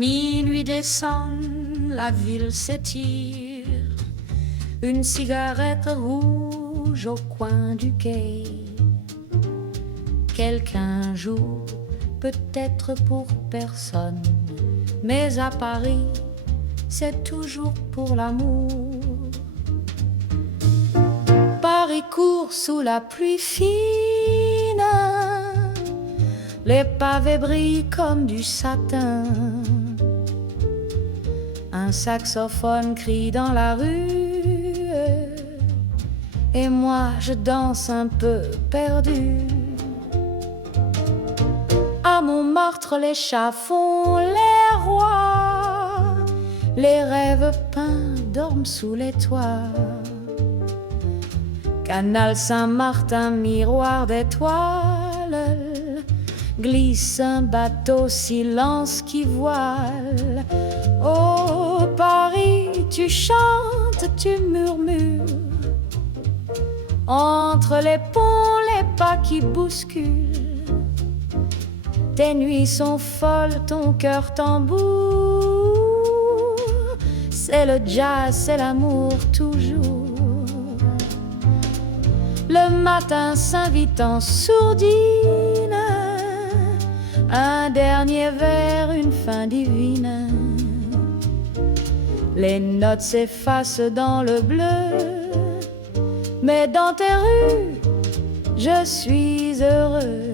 Minuit descend, la ville s'étire, une cigarette rouge au coin du quai. Quelqu'un joue, peut-être pour personne, mais à Paris, c'est toujours pour l'amour. Paris court sous la pluie fine, les pavés brillent comme du satin. Un saxophone crie dans la rue, et moi je danse un peu perdu. À Montmartre, les chats font les rois, les rêves peints dorment sous les toits. Canal Saint-Martin, miroir d'étoiles, glisse un bateau, silence qui voile. Oh Paris, tu chantes, tu murmures, entre les ponts, les pas qui bousculent. Tes nuits sont folles, ton cœur tambour. C'est le jazz, c'est l'amour toujours. Le matin s'invite en sourdine, un dernier vers, une fin divine. Les notes s'effacent dans le bleu, mais dans tes rues, je suis heureux.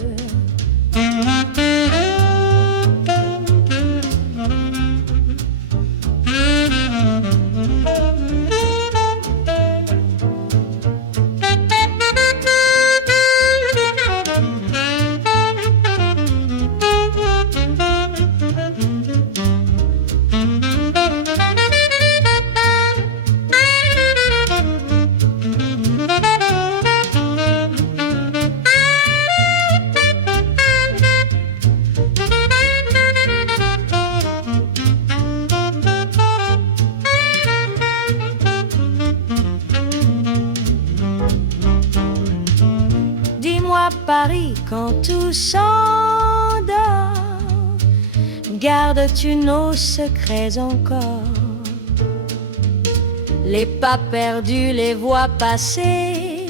Paris, quand tout s'endort, gardes-tu nos secrets encore? Les pas perdus, les voix passées,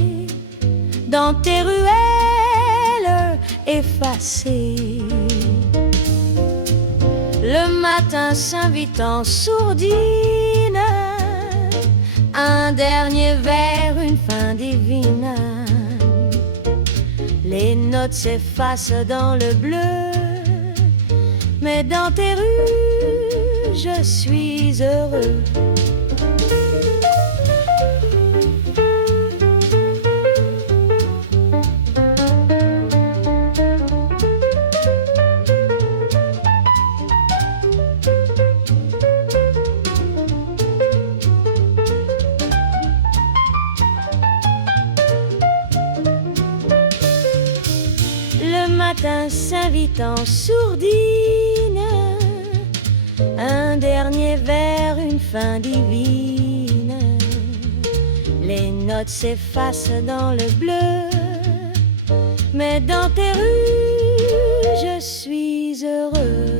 dans tes ruelles effacées. Le matin s'invite en sourdine, un dernier vers, une fin divine. Les notes s'effacent dans le bleu, mais dans tes rues, je suis heureux. Le matin s'invite en sourdine, un dernier vers, une fin divine. Les notes s'effacent dans le bleu, mais dans tes rues, je suis heureux.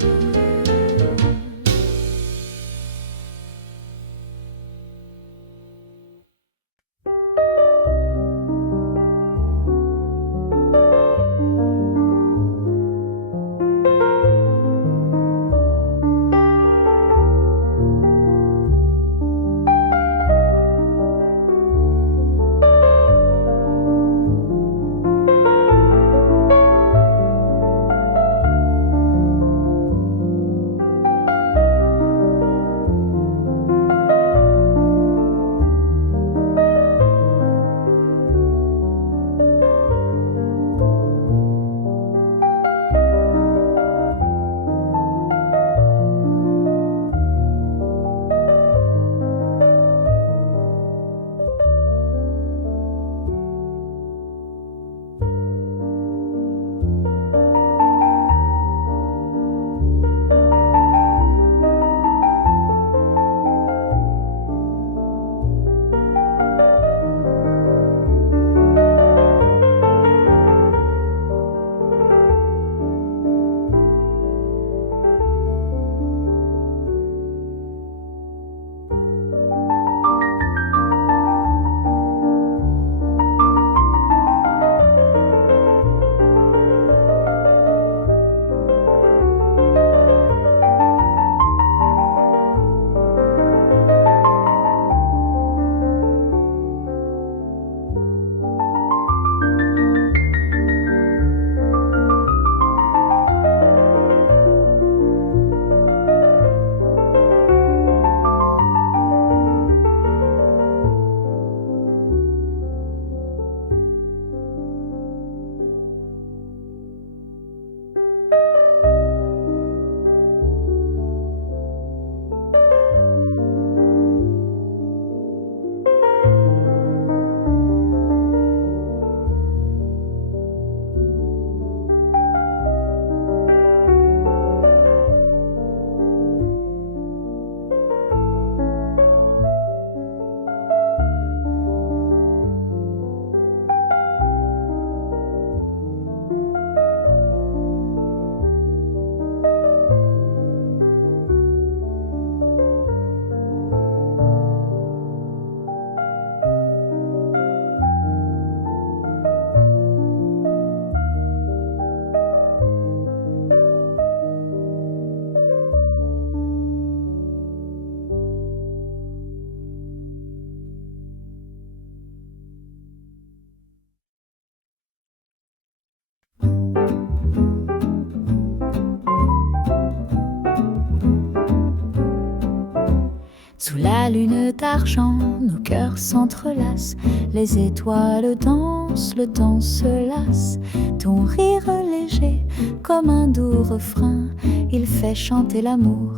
Sous la lune d'argent, nos cœurs s'entrelacent. Les étoiles dansent, le temps se lasse. Ton rire léger, comme un doux refrain, il fait chanter l'amour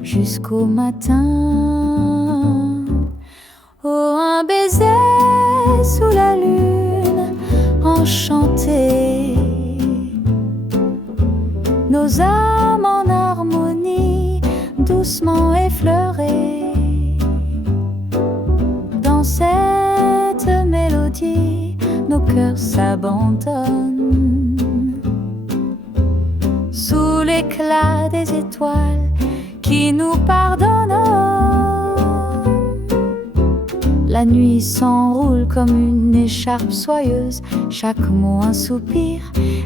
jusqu'au matin. Oh, un baiser sous la lune, enchanté. Nos âmes en harmonie, doucement effleurées. Dans cette mélodie, nos cœurs s'abandonnent. Sous l'éclat des étoiles qui nous pardonnent. La nuit s'enroule comme une écharpe soyeuse. Chaque mot un soupir,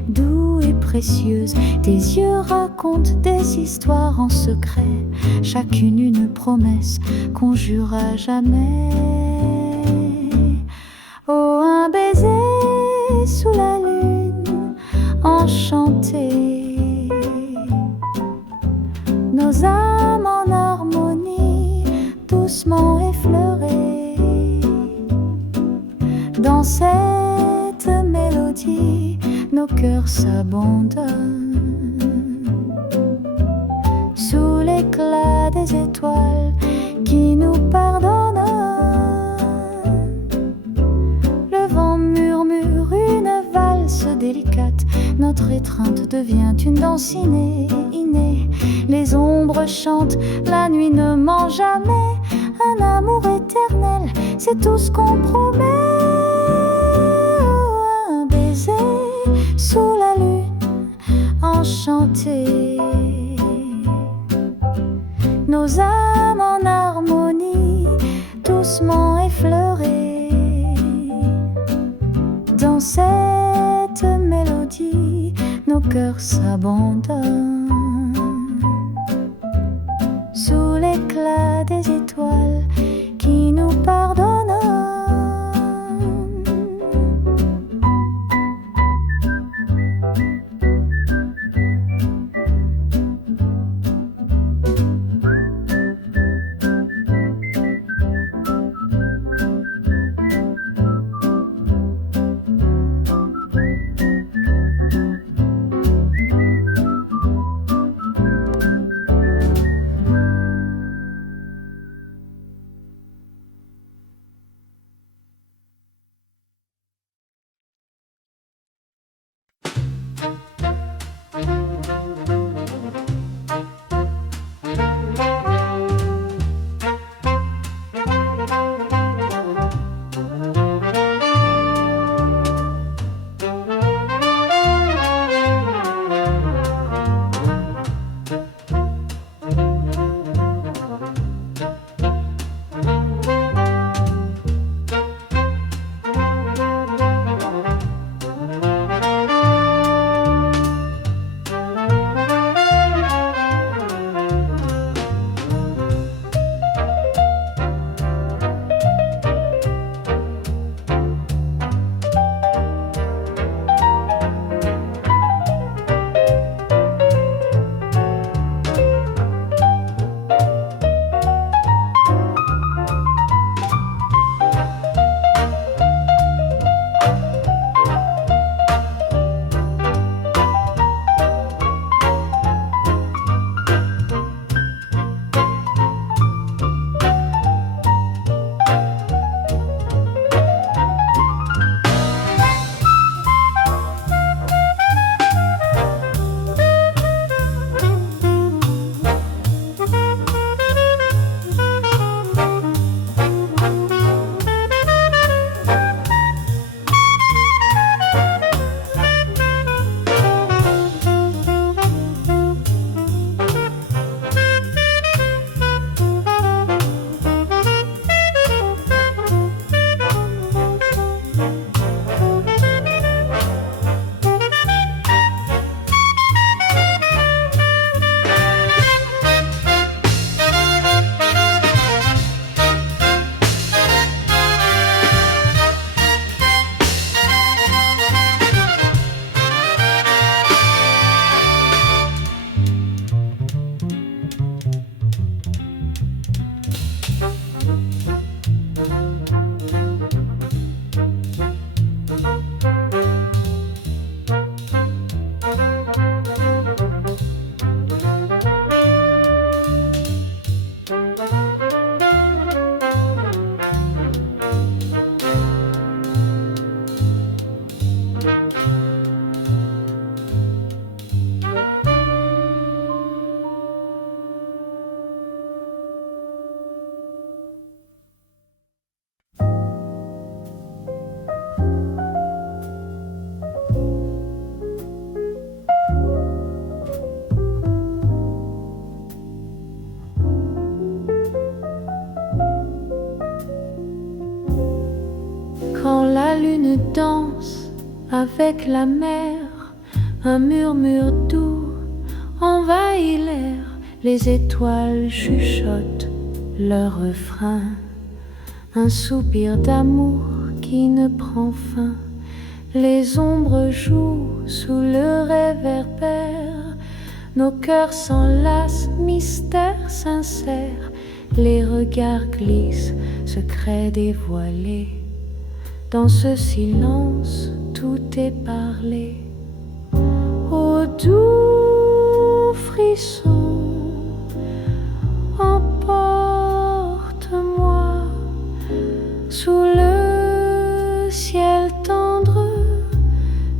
doux et précieuse. Tes yeux racontent des histoires en secret, chacune une promesse qu'on jure à jamais. Oh, un baiser sous la lune, enchanté. Nos âmes en harmonie, doucement effleurées. Dans cette mélodie, nos cœurs s'abandonnent. Sous l'éclat des étoiles qui nous pardonnent. Le vent murmure une valse délicate. Notre étreinte devient une danse innée. Les ombres chantent, la nuit ne ment jamais. Un amour éternel, c'est tout ce qu'on promet. Un baiser sous la lune, enchanté. Nos âmes en harmonie, doucement effleurées. Dans cette mélodie, nos cœurs s'abandonnent. Sous l'éclat des étoiles qui nous pardonnent. avec la mer. Un murmure doux envahit l'air, les étoiles chuchotent leur refrain. Un soupir d'amour qui ne prend fin. Les ombres jouent sous le réverbère. Nos cœurs s'enlacent, mystère sincère. Les regards glissent, secrets dévoilés. Dans ce silence, tout est parlé. Ô doux frisson, emporte-moi sous le ciel tendre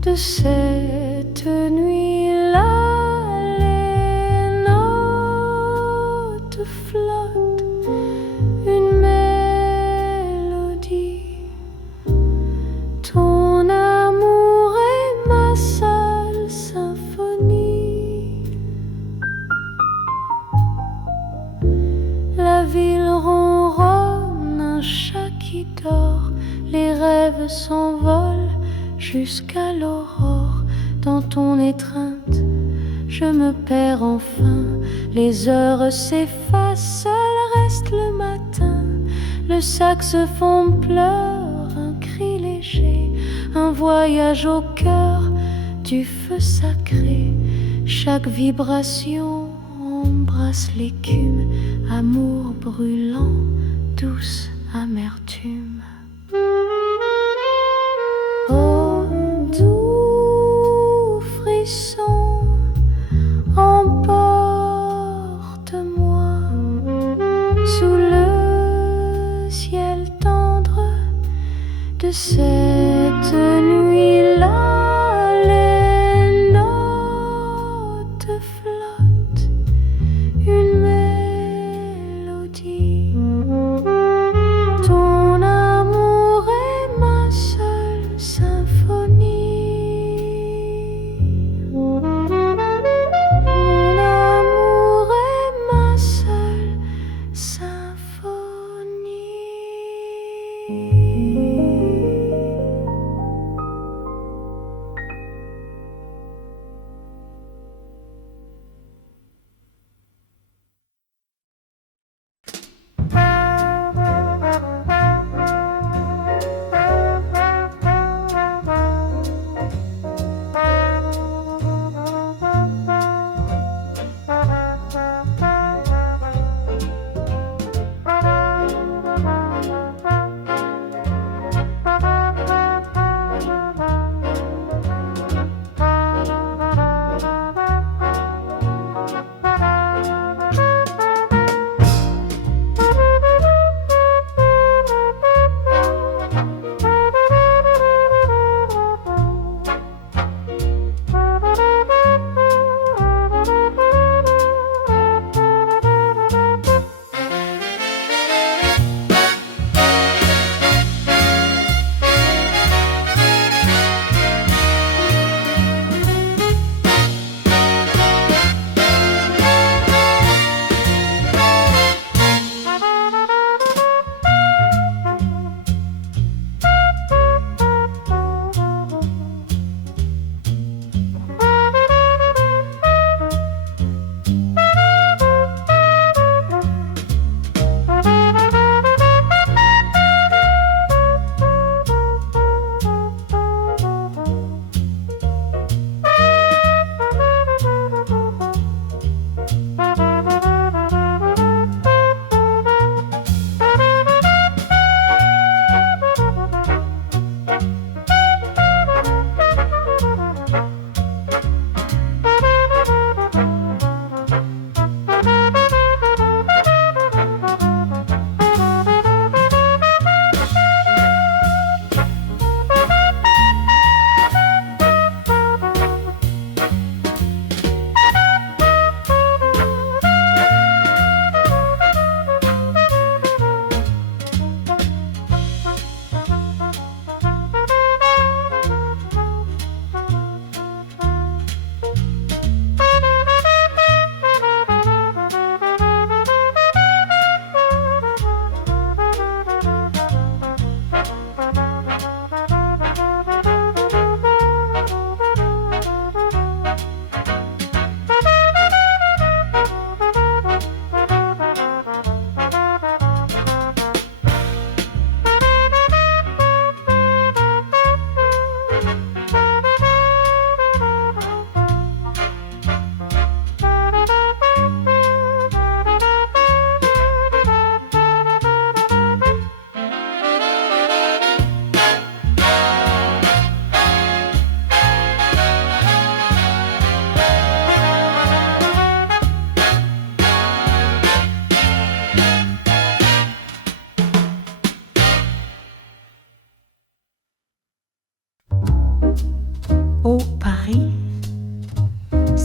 de cette nuit-là. Les notes flottent, une mélodie. Ton amour est ma seule symphonie. La ville ronronne, un chat qui dort. Les rêves s'envolent jusqu'à l'aurore. Dans ton étreinte, je me perds enfin. Les heures s'effacent, seul reste le matin. Le saxophone pleure, un cri léger, un voyage au cœur du feu sacré. Chaque vibration embrasse l'écume, amour brûlant, douce amertume. Oh, doux frisson, emporte-moi sous le ciel tendre de cette nuit-là. Les notes flottent, une mélodie. Ton amour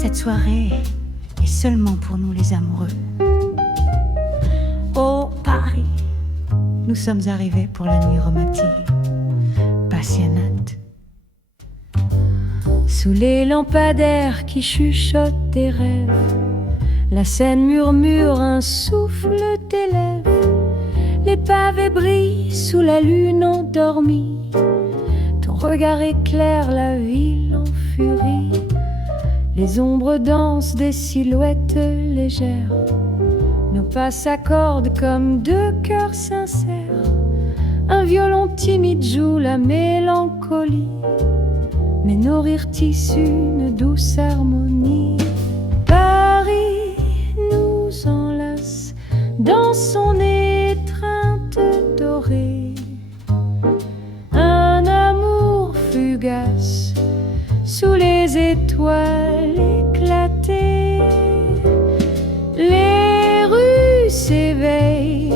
Cette soirée est seulement pour nous les amoureux. Oh Paris, nous sommes arrivés pour la nuit romantique, passionnante. Sous les lampadaires qui chuchotent des rêves, la Seine murmure un souffle tes lèvres. Les pavés brillent sous la lune endormie. Ton regard éclaire la ville en furie. Les ombres dansent des silhouettes légères. Nos pas s'accordent comme deux cœurs sincères. Un violon timide joue la mélancolie, mais nos rires tissent une douce harmonie. Paris nous enlace dans son étreinte dorée. Un amour fugace sous les étoiles éclatées. Les rues s'éveillent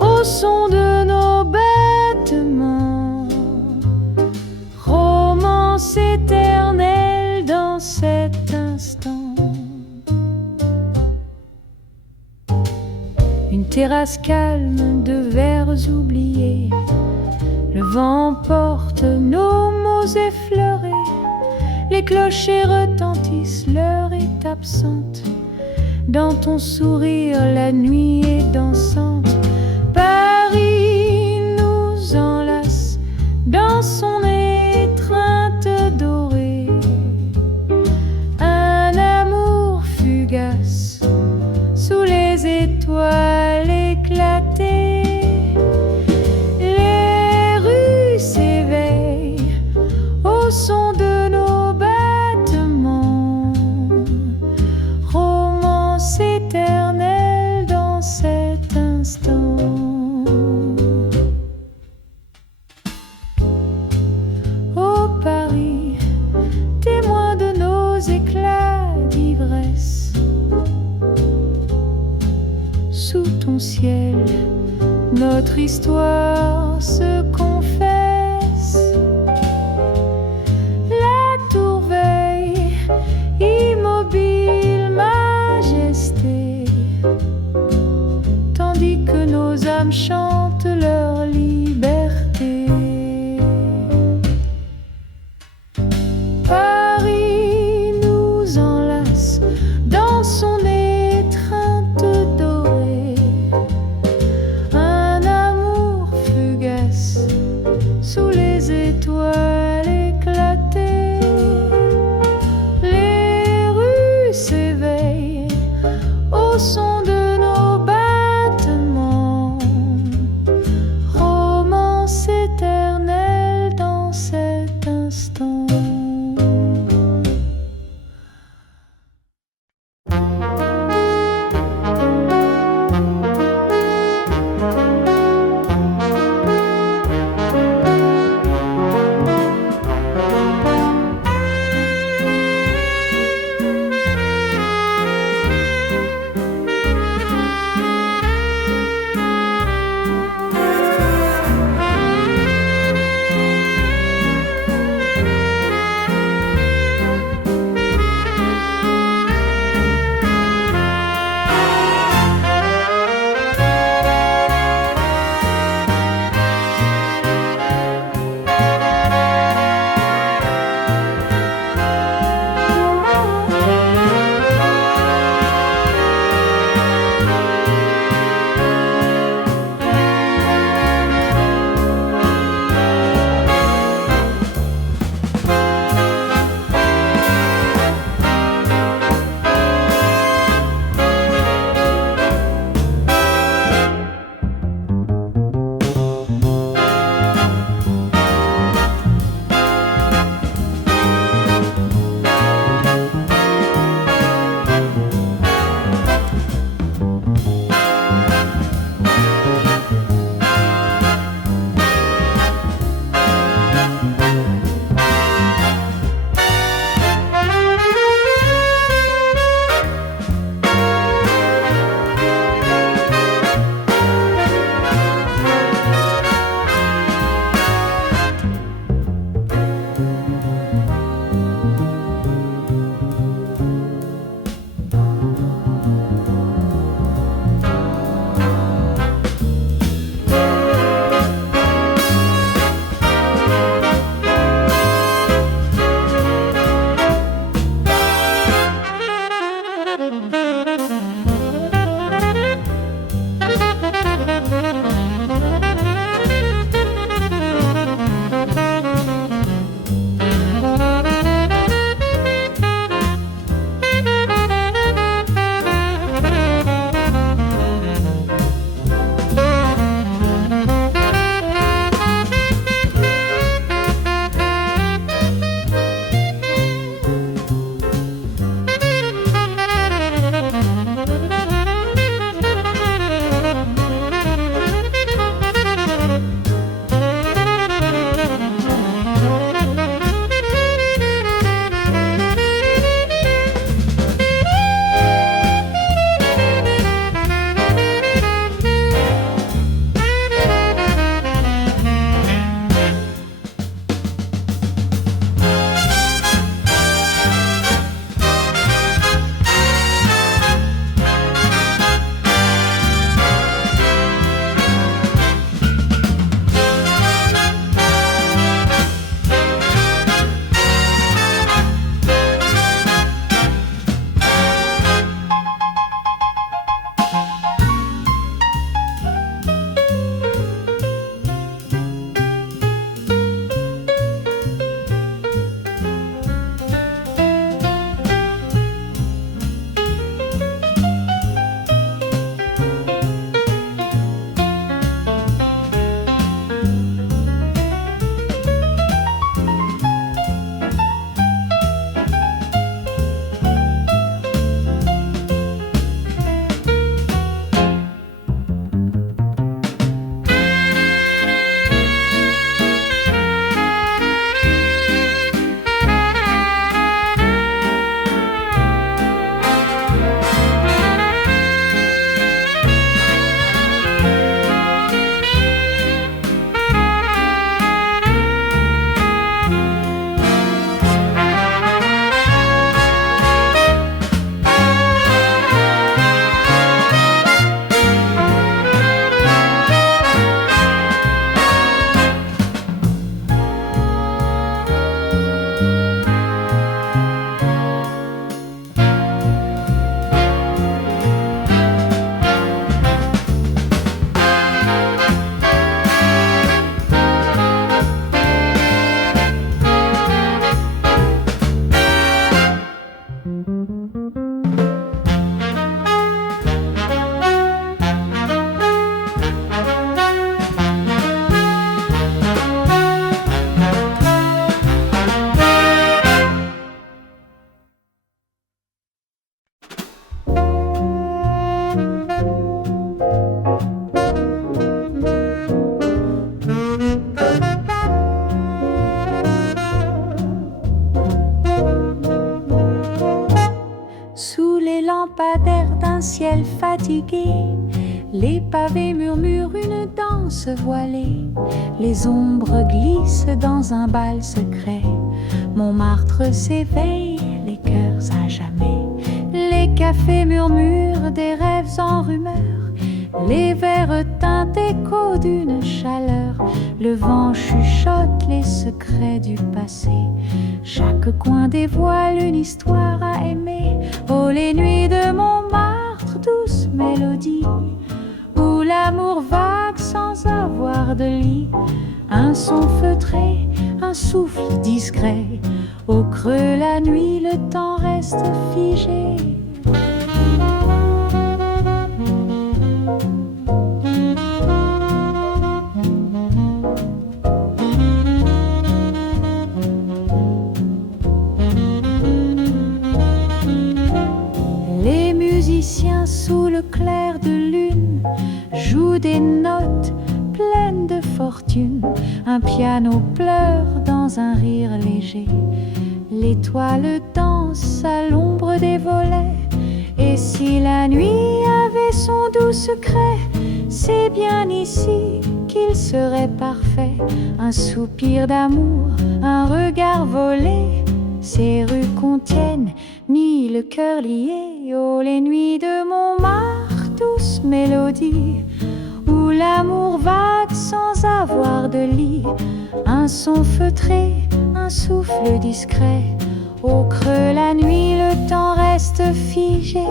au son de nos battements. Romance éternelle dans cet instant. Une terrasse calme de vers oubliés. Le vent porte nos mots effleurés. Les clochers retentissent, l'heure est absente. Dans ton sourire, la nuit est dansante. Paris nous enlace dans son étreinte dorée. Un amour fugace sous les étoiles éclatées. Les rues s'éveillent au son de nos battements. Romance éternelle dans cet instant. Ô Paris, témoin de nos éclats d'ivresse. Sous ton ciel, notre histoire se confesse. La tour veille, immobile majesté, tandis que nos âmes chantent leur liberté. Paris nous enlace dans son étreinte dorée. Un amour fugace sous les étoiles éclatées. Les rues s'éveillent au son de nos battements. lampadaires d'un ciel fatigué. Les pavés murmurent une danse voilée. Les ombres glissent dans un bal secret. Montmartre s'éveille, les cœurs à jamais. Les cafés murmurent des rêves en rumeur. Les verres teintent écho d'une chaleur. Le vent chuchote les secrets du passé. Chaque coin dévoile une histoire à aimer. Oh, les nuits de Montmartre, douce mélodie, où l'amour vague sans avoir de lit. Un son feutré, un souffle discret. Au creux la nuit, le temps reste figé. Les musiciens sous le clair de lune jouent des notes pleines de fortune. Un piano pleure dans un rire léger. L'étoile danse à l'ombre des volets. Et si la nuit avait son doux secret, c'est bien ici qu'il serait parfait. Un soupir d'amour, un regard volé. Ces rues contiennent mille cœurs liés. Oh, les nuits de Montmartre, douce mélodie, où l'amour vague sans avoir de lit. Un son feutré, un souffle discret. Au creux la nuit, le temps reste figé.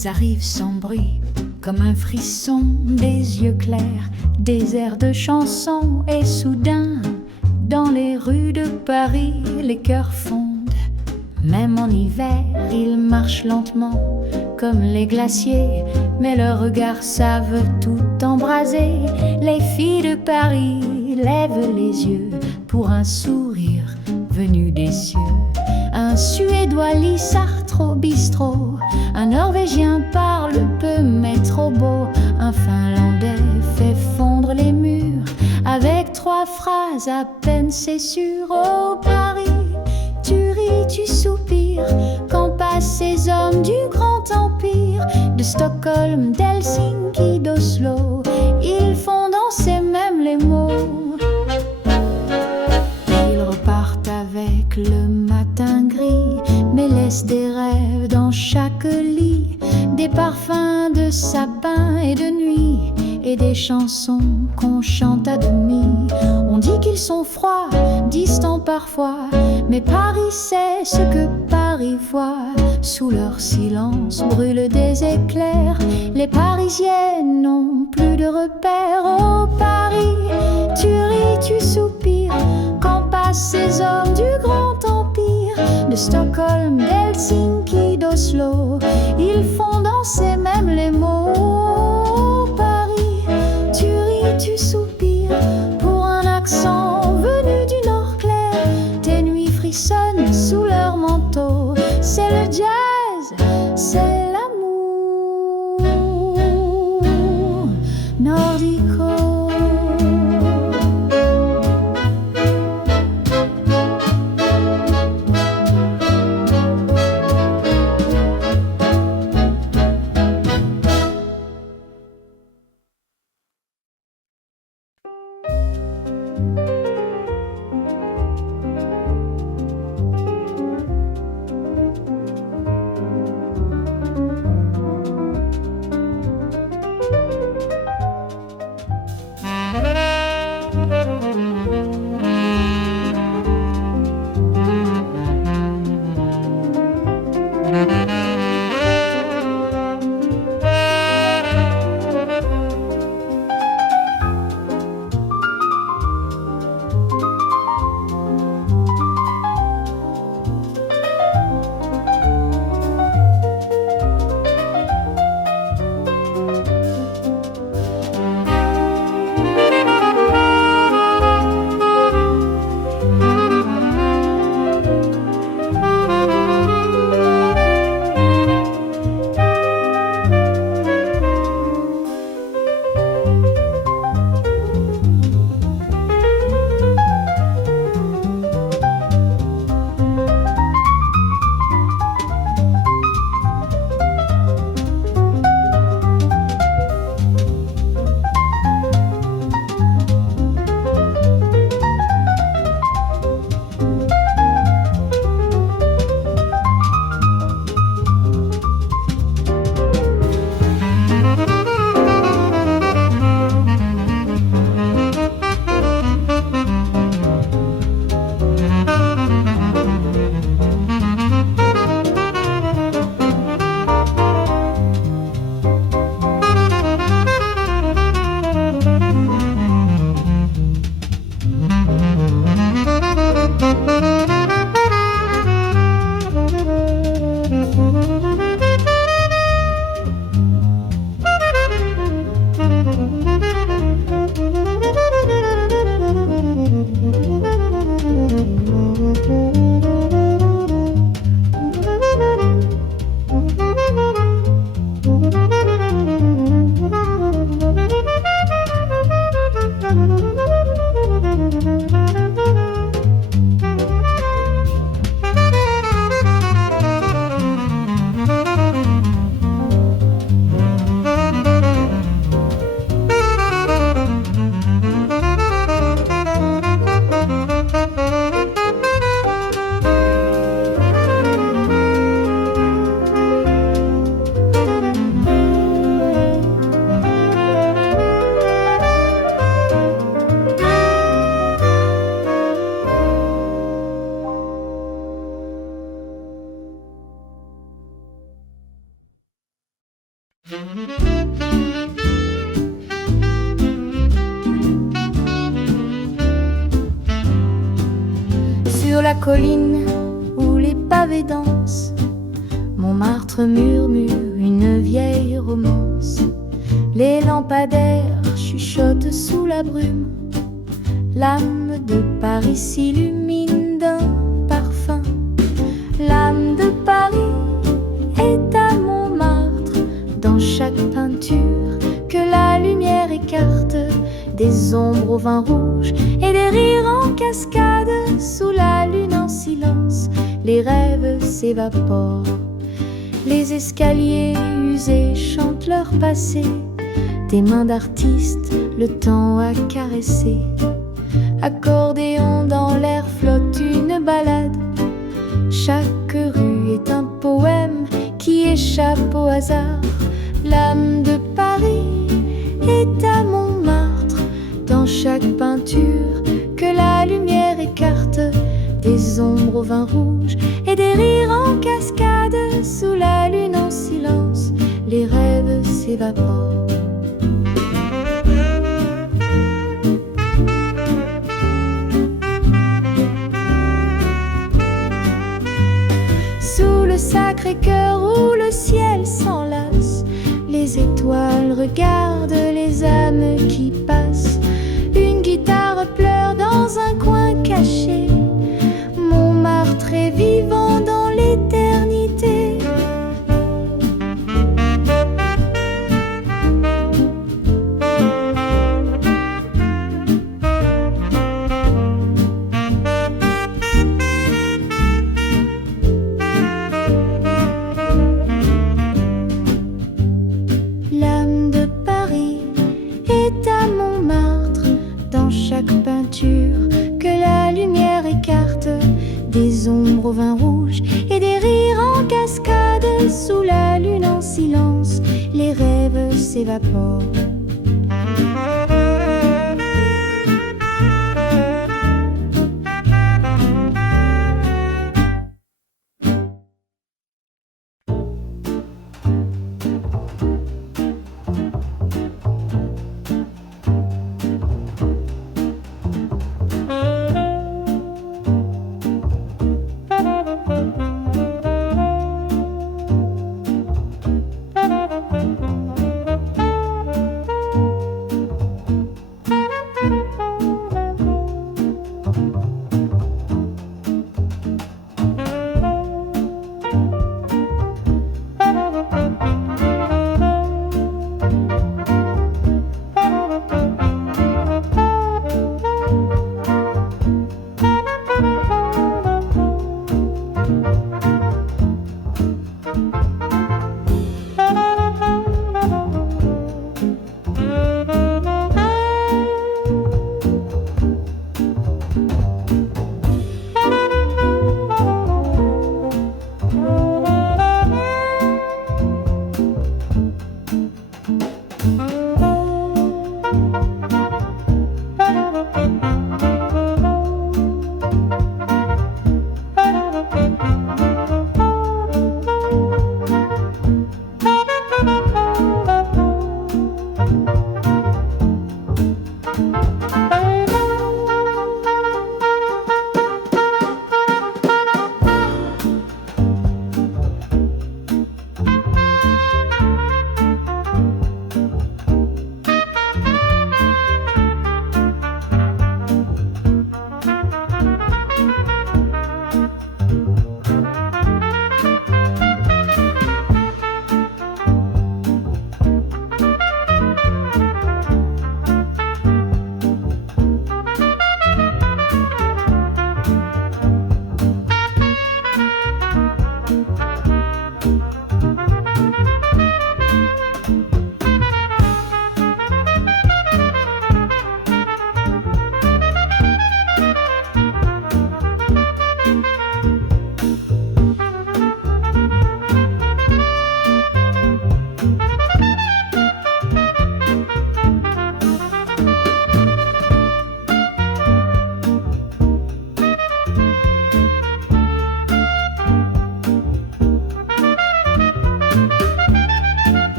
Ils arrivent sans bruit, comme un frisson, des yeux clairs, des airs de chansons, et soudain, dans les rues de Paris, les cœurs fondent. Même en hiver, ils marchent lentement, comme les glaciers, mais leurs regards savent tout embraser. Les filles de Paris lèvent les yeux pour un sourire venu des cieux. Un Suédois lit Sartre au bistrot, un Norvégien parle peu mais trop beau, un Finlandais fait fondre les murs avec 3 phrases à peine c'est sûr. Oh Paris, tu ris, tu soupires quand passent ces hommes du grand empire, de Stockholm, d'Helsinki, d'Oslo. Ils font danser même les mots. Ils repartent avec le matin gris, mais laissent des rêves dans chaque lit, des parfums de sapin et de nuit, et des chansons qu'on chante à demi. On dit qu'ils sont froids, distants parfois, mais Paris sait ce que Paris voit. Sous leur silence brûlent des éclairs, les Parisiennes n'ont plus de repères. Oh Paris, tu ris, tu soupires quand passent ces hommes du grand empire, de Stockholm, d'Helsinki, d'Oslo. Ils font danser même les mots. Oh Paris, tu ris, tu soupires pour un accent venu du nord clair. Tes nuits frissonnent sous leur manteau. C'est le jazz, c'est l'amour nordico. sur la colline où les pavés dansent, Montmartre murmure une vieille romance. Les lampadaires chuchotent sous la brume, l'âme de Paris s'illumine d'un parfum. L'âme de Paris est à Montmartre, dans chaque peinture que la lumière écarte, des ombres au vin rouge et des rires en cascade. Sous la lune en silence, les rêves s'évaporent. Les escaliers usés chantent leur passé, des mains d'artistes le temps à caresser. Accordéon dans l'air flotte une balade, chaque rue est un poème qui échappe au hasard. L'âme de Paris est à Montmartre, dans chaque peinture que la lumière écarte, des ombres au vin rouge et des rires en cascade. Sous la lune en silence, les rêves s'évaporent. Sous le Sacré-Cœur où le ciel s'enlace, les étoiles regardent les âmes qui passent. Une guitare pleure dans un coin caché, Montmartre est vivant dans l'éternité. L'âme de Paris est à Montmartre, dans chaque peinture que la lumière écarte, des ombres au vin rouge et des rires en cascade. Sous la lune en silence, les rêves s'évaporent.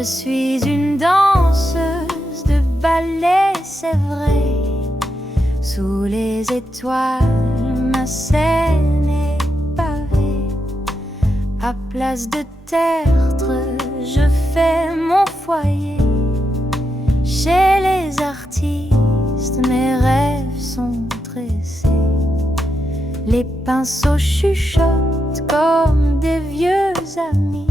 Je suis une danseuse de ballet, c'est vrai. Sous les étoiles, ma scène est pavée. À place de tertre, je fais mon foyer. Chez les artistes, mes rêves sont tressés. Les pinceaux chuchotent comme des vieux amis.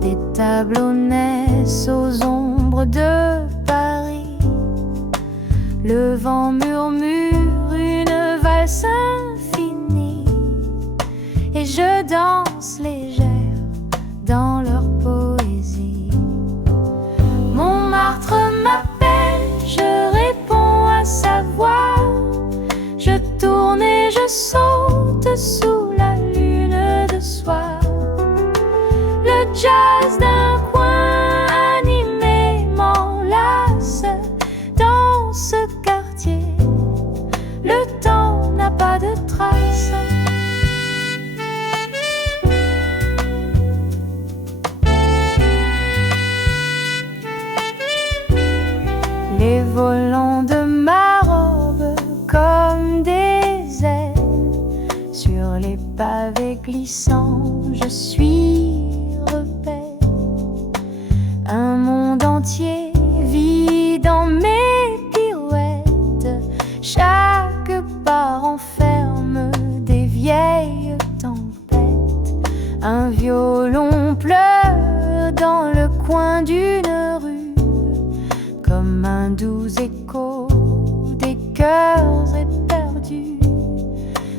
Des tableaux naissent aux ombres de Paris. Le vent murmure une valse infinie, et je danse légère dans leur poésie. Montmartre m'appelle, je réponds à sa voix. Je tourne et je saute sous la lune de soie. Le jazz d'un coin animé m'enlace. Dans ce quartier, le temps n'a pas de traces. Les volants de ma robe comme des ailes sur les pavés glissants, je suis rebelle. Un monde entier vit dans mes pirouettes. Chaque pas renferme des vieilles tempêtes. Un violon pleure dans le coin d'une rue, comme un doux écho des cœurs éperdus.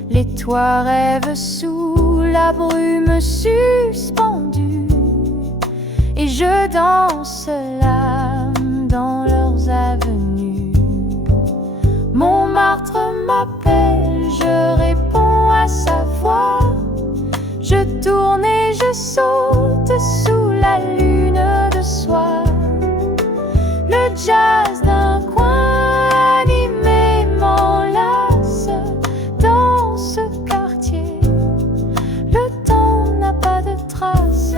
Les toits rêvent sous la brume suspendue, et je danse l'âme dans leurs avenues. Montmartre m'appelle, je réponds à sa voix. Je tourne et je saute sous la lune de soie. Le jazz d'un coin animé m'enlace. Dans ce quartier, le temps n'a pas de traces.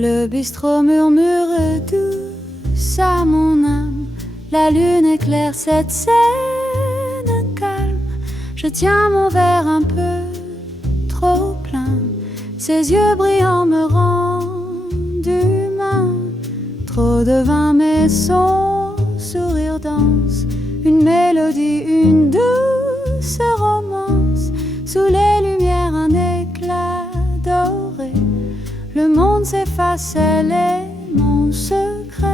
Le bistrot murmure douce à mon âme. La lune éclaire cette scène calme. Je tiens mon verre un peu trop plein. Ses yeux brillants me rendent humain. Trop de vin mais son sourire danse. Une mélodie, une douce romance. Sous les lumières un éclat doré. Le monde s'efface, elle est mon secret.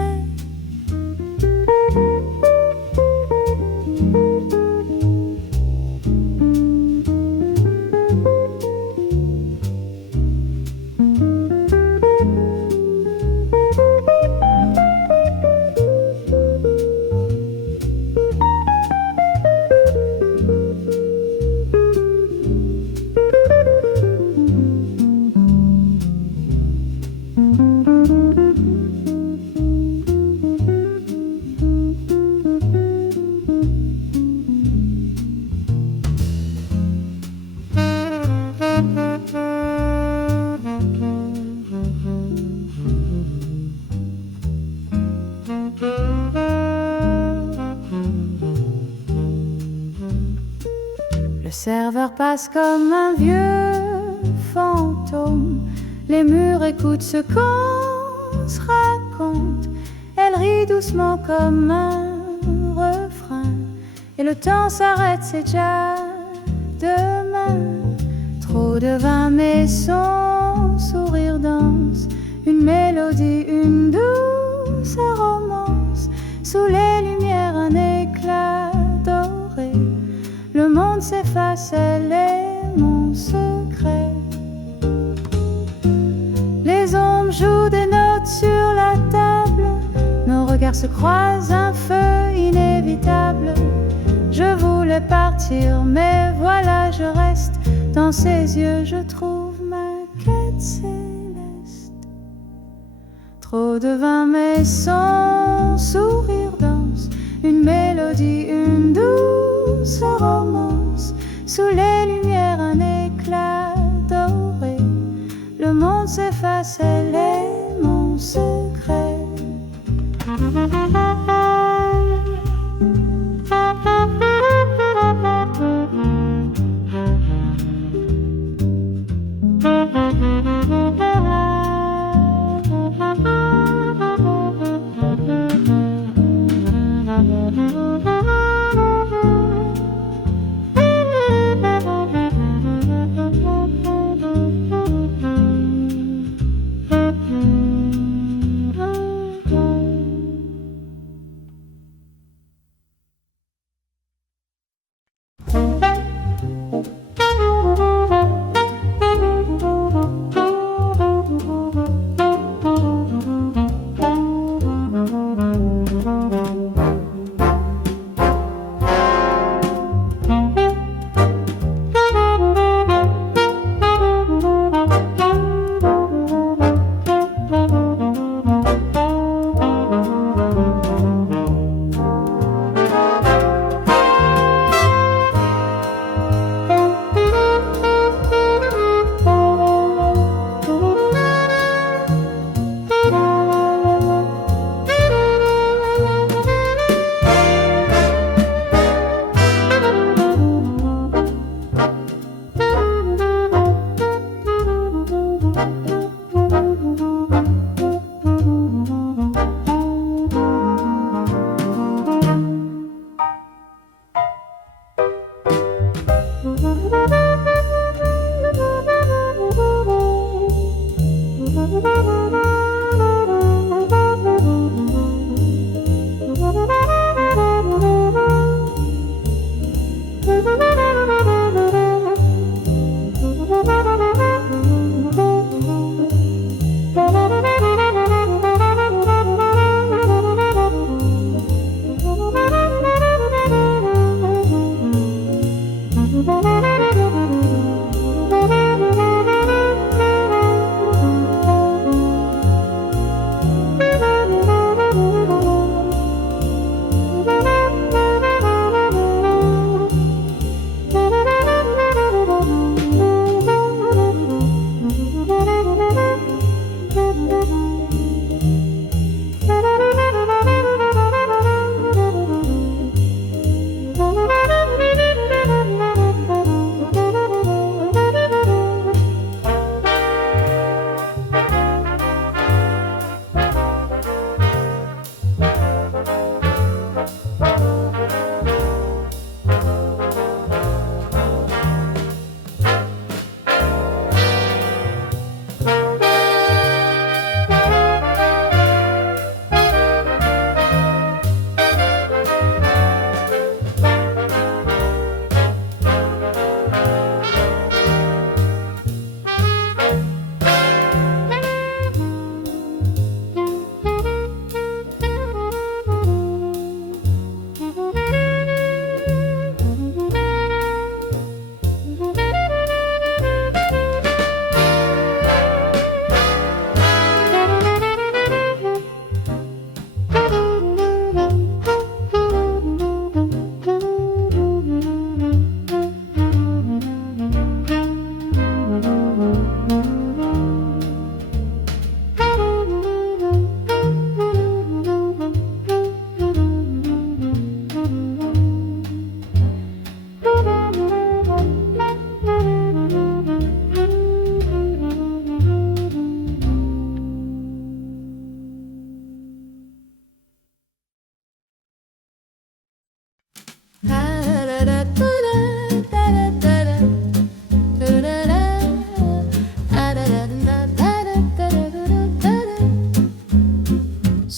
Le serveur passe comme un vieux fantôme. Les murs écoutent ce qu'on se raconte. Elle rit doucement comme un refrain. Et le temps s'arrête, c'est déjà demain. Trop de vin mais son sourire danse. Une mélodie, une douce romance. Sous les lumières un éclat doré. Le monde s'efface, elle est mon secret. Les ombres jouent des notes sur la table. Nos regards se croisent, un feu inévitable. Je voulais partir, mais voilà, je reste. Dans ses yeux, je trouve ma quête céleste. Trop de vin, mais son sourire danse. Une mélodie, une douce romance. Sous les lumières, un éclat doré. Le monde s'efface, elle est mon secret.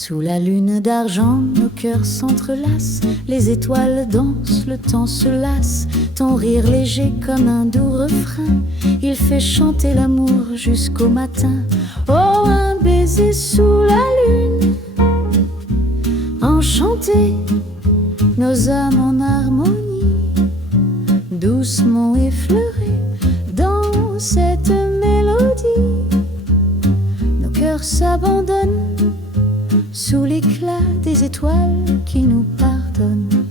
Sous la lune d'argent, nos cœurs s'entrelacent, les étoiles dansent, le temps se lasse. Ton rire léger comme un doux refrain, il fait chanter l'amour jusqu'au matin. Oh, un baiser sous la lune, enchanté, nos âmes en harmonie, doucement effleurées dans cette mélodie. Nos cœurs s'abandonnent sous l'éclat des étoiles qui nous pardonnent.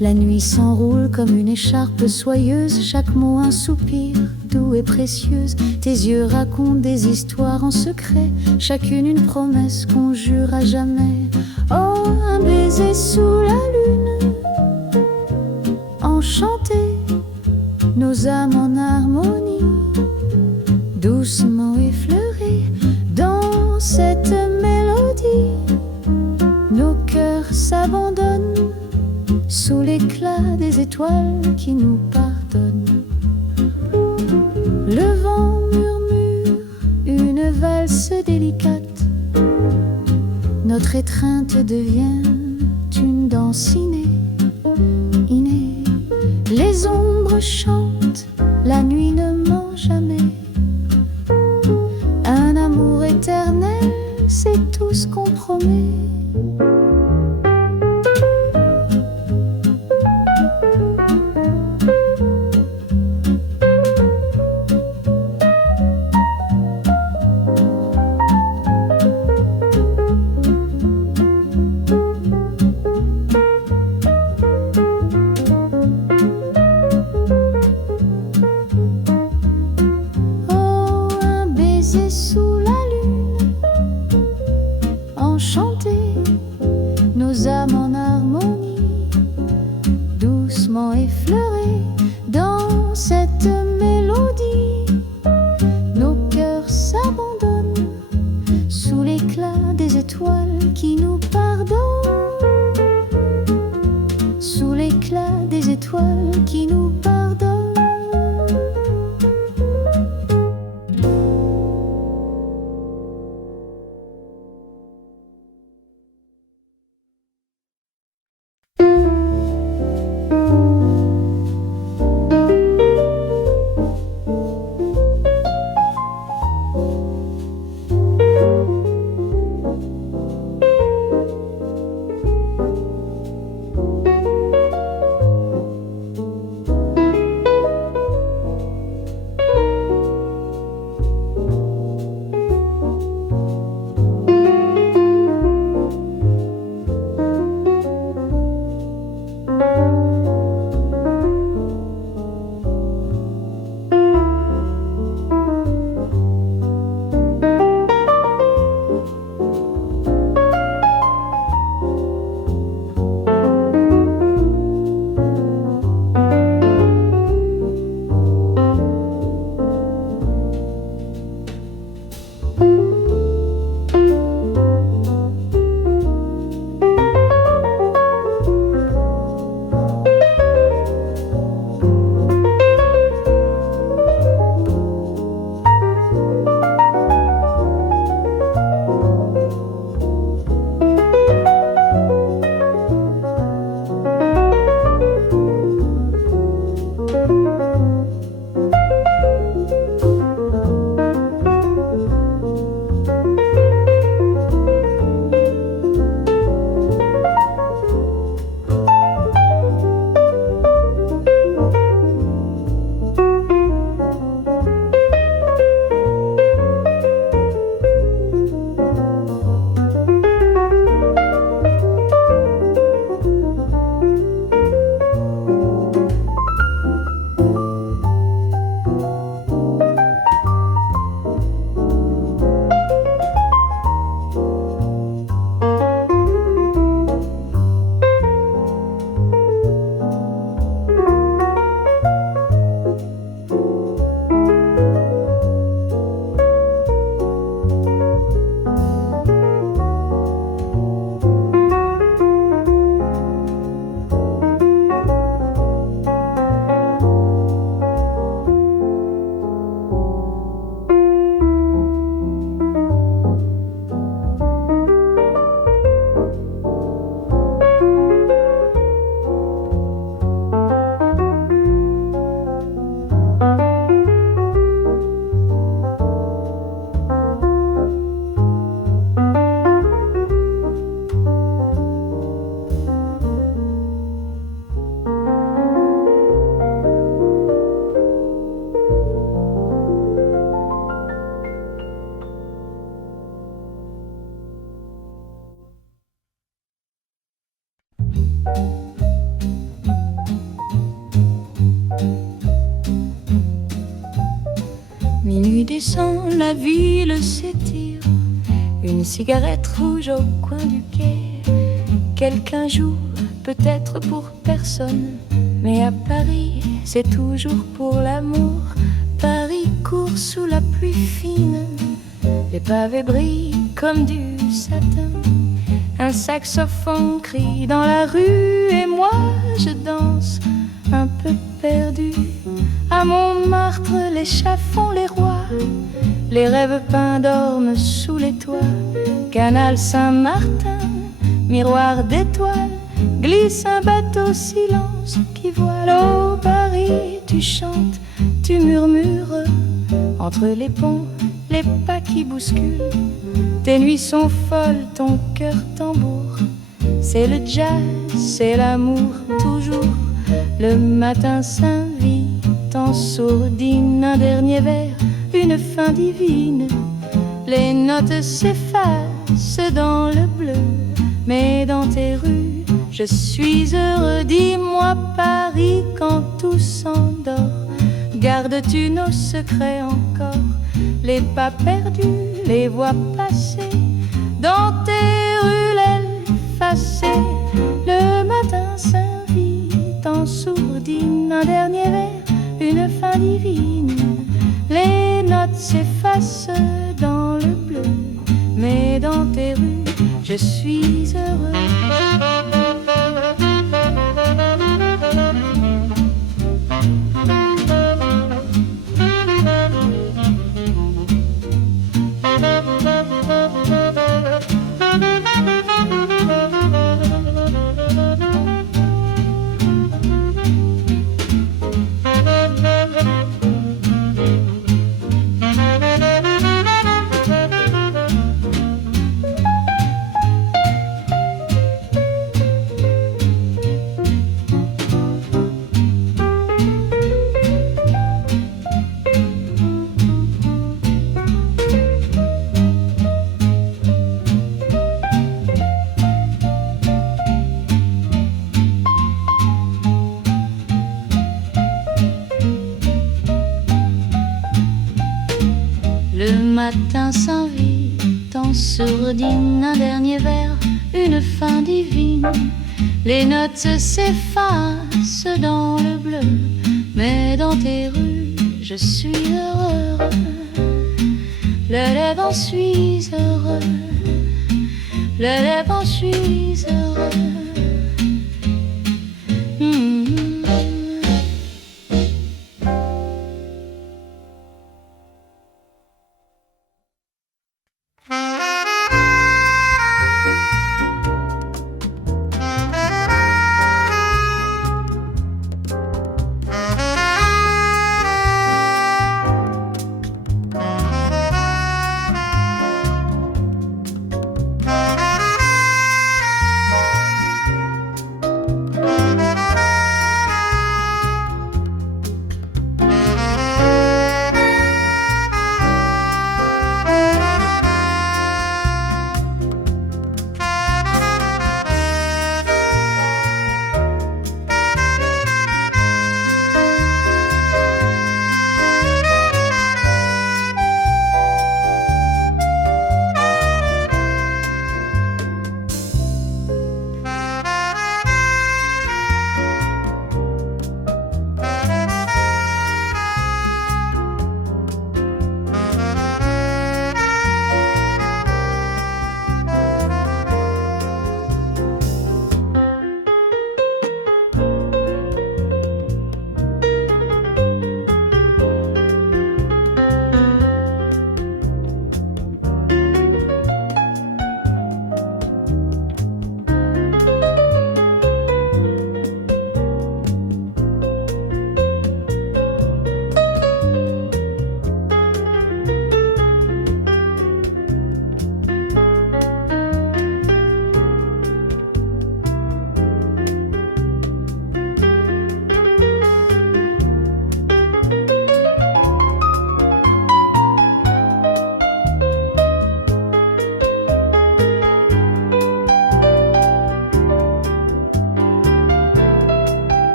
La nuit s'enroule comme une écharpe soyeuse, chaque mot un soupir doux et précieuse. Tes yeux racontent des histoires en secret, chacune une promesse qu'on jure à jamais. Oh, un baiser sous la lune, enchanté, nos âmes en harmonie, doucement effleurées dans cette mélodie. Nos cœurs s'abandonnent sous l'éclat des étoiles qui nous pardonnent. Le vent murmure une valse délicate, notre étreinte devient une danse innée. Les ombres chantent, la nuit ne ment jamais. Un amour éternel, c'est tout ce qu'on promet. Sous la lune, enchanté, Minuit descend, la ville s'étire. Une cigarette rouge au coin du quai. Quelqu'un joue, peut-être pour personne, mais à Paris, c'est toujours pour l'amour. Paris court sous la pluie fine. Les pavés brillent comme du satin. Un saxophone crie dans la rue et moi je danse un peu perdu. À Montmartre, les chats font les rois. Les rêves peints dorment sous les toits. Canal Saint-Martin, miroir d'étoiles, glisse un bateau silence qui voile. Oh Paris, tu chantes, tu murmures. Entre les ponts, les pas qui bousculent. Tes nuits sont folles, ton cœur tambour. C'est le jazz, c'est l'amour toujours. Le matin s'invite en sourdine. Un dernier vers, une fin divine. Les notes s'effacent dans le bleu. Mais dans tes rues, je suis heureux. Dis-moi Paris quand tout s'endort. Gardes-tu nos secrets encore? Les pas perdus, les voix passées dans tes ruelles effacées. Le matin s'invite en sourdine. Un dernier vers, une fin divine. Les notes s'effacent dans le bleu. Mais dans tes rues, je suis heureux. Matin s'invite en sourdine. Un dernier vers, une fin divine. Les notes s'effacent dans le bleu. Mais dans tes rues, je suis heureux. Le lève en suis heureux. Le lève en suis heureux.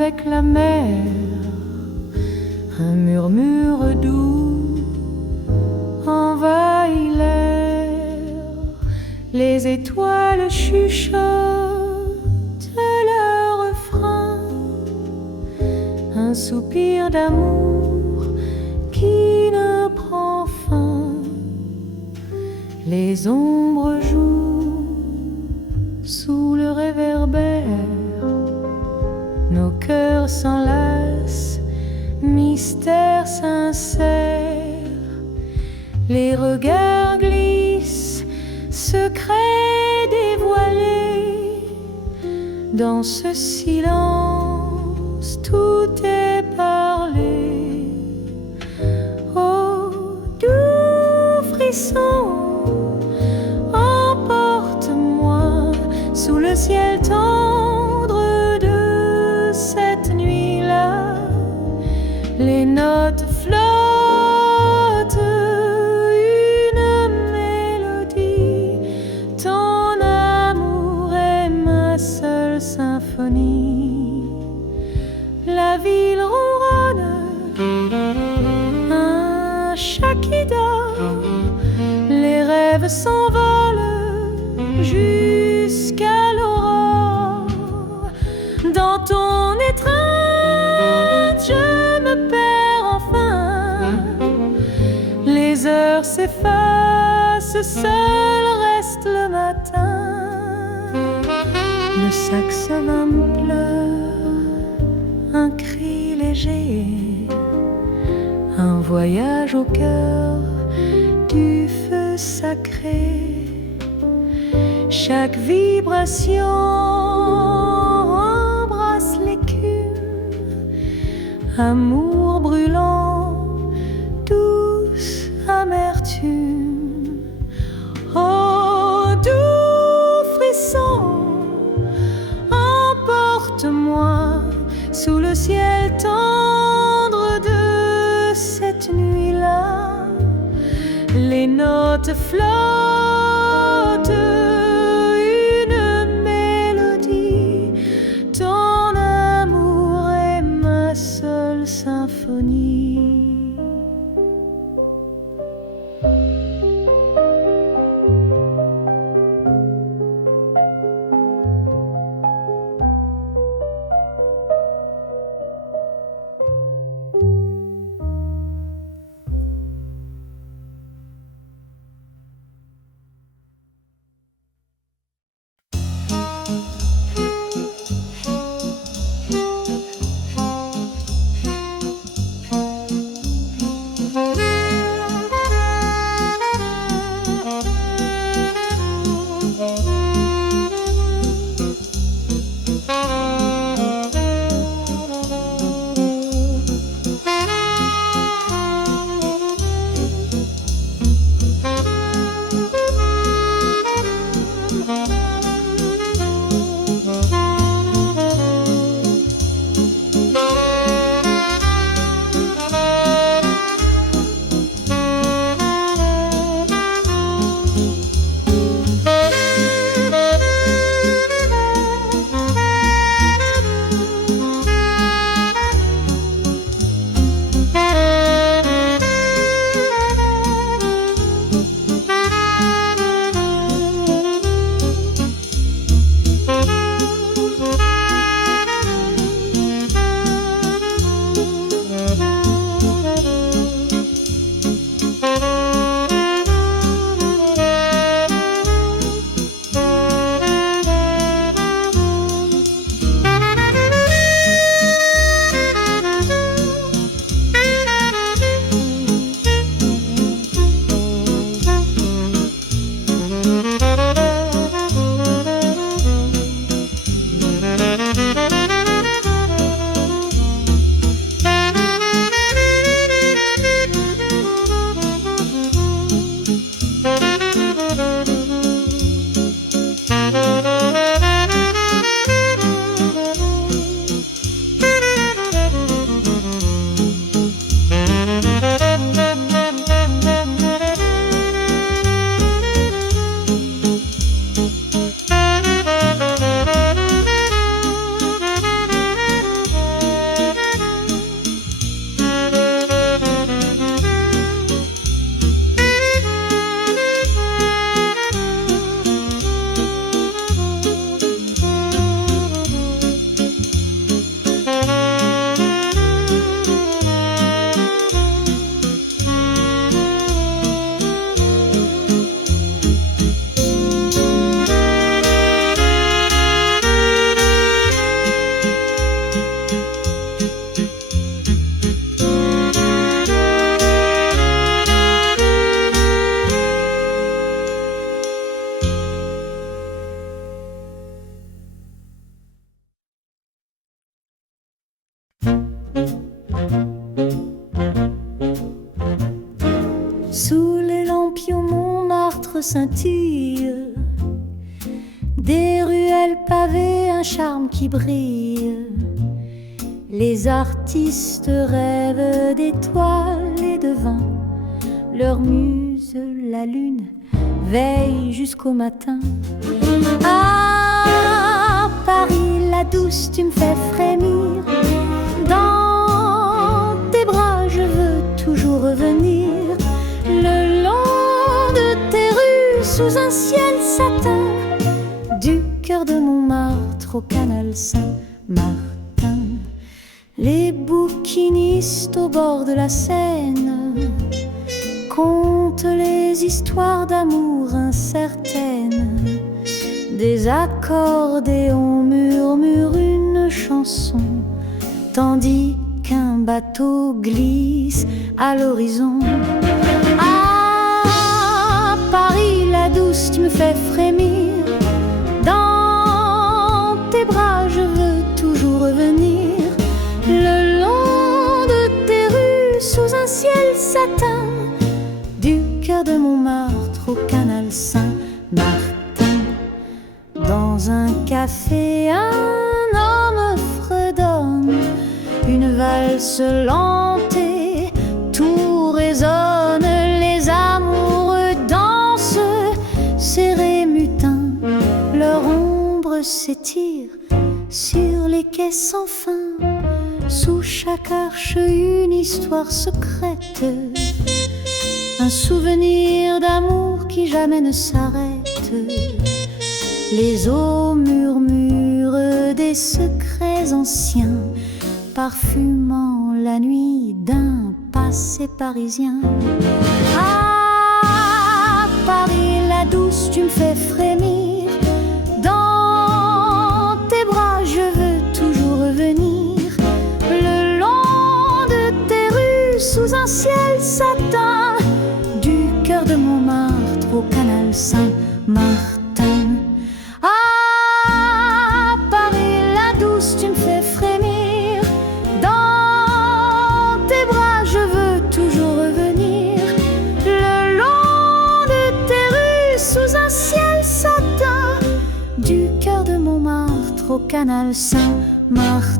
avec la mer, un murmure doux envahit l'air, les étoiles chuchotent leur refrain, un soupir d'amour qui ne prend fin. Les ombres jouent sous le réverbère, nos cœurs s'enlacent, mystère sincère. Les regards glissent, secrets dévoilés. Dans ce silence, tout est parlé. Oh, doux frisson, emporte-moi sous le ciel tendre de cette nuit-là. Les notes flottent, une mélodie. Ton amour est ma seule symphonie. La ville ronronne, un chat qui dort. Les rêves s'envolent jusqu'à l'aurore. Dans ton étreinte, je me perds enfin. Les heures s'effacent, seul reste le matin. Le saxophone pleure, un cri léger, un voyage au cœur du feu sacré. Chaque vibration embrasse l'écume, amour brûlant, douce amertume. Oh, doux frisson, emporte-moi sous le ciel tendre de cette nuit-là. Les notes flottent, une mélodie. Ton amour est ma seule symphonie. Sous les lampions, Montmartre scintille, des ruelles pavées, un charme qui brille. Les artistes rêvent d'étoiles et de vin. Leur muse, la lune, veille jusqu'au matin. Ah, Paris, la douce, tu me fais frémir. Dans tes bras, je veux toujours revenir. Le long de tes rues, sous un ciel satin, du cœur de Montmartre au canal Saint-Martin. Les bouquinistes au bord de la Seine content les histoires d'amour incertaines. Des accordéons murmurent une chanson, tandis qu'un bateau glisse à l'horizon. Ah, Paris, la douce, tu me fais frémir. Dans tes bras, je veux toujours revenir. Le long de tes rues, sous un ciel satin, du cœur de Montmartre au canal Saint-Martin. Dans un café, un homme fredonne une valse lente et tout résonne. Les amoureux dansent, serrés mutins, leur ombre s'étire sur les quais sans fin. Sous chaque arche, une histoire secrète, un souvenir d'amour qui jamais ne s'arrête. Les eaux murmurent des secrets anciens, parfumant la nuit d'un passé parisien. Ah, Paris, la douce, tu me fais frémir. Dans tes bras, je veux toujours revenir. Le long de tes rues, sous un ciel satin, du cœur de Montmartre au canal Saint-Martin. Ah, Paris, la douce, tu me fais frémir. Dans tes bras, je veux toujours revenir. Le long de tes rues, sous un ciel satin, du cœur de Montmartre au canal Saint-Martin.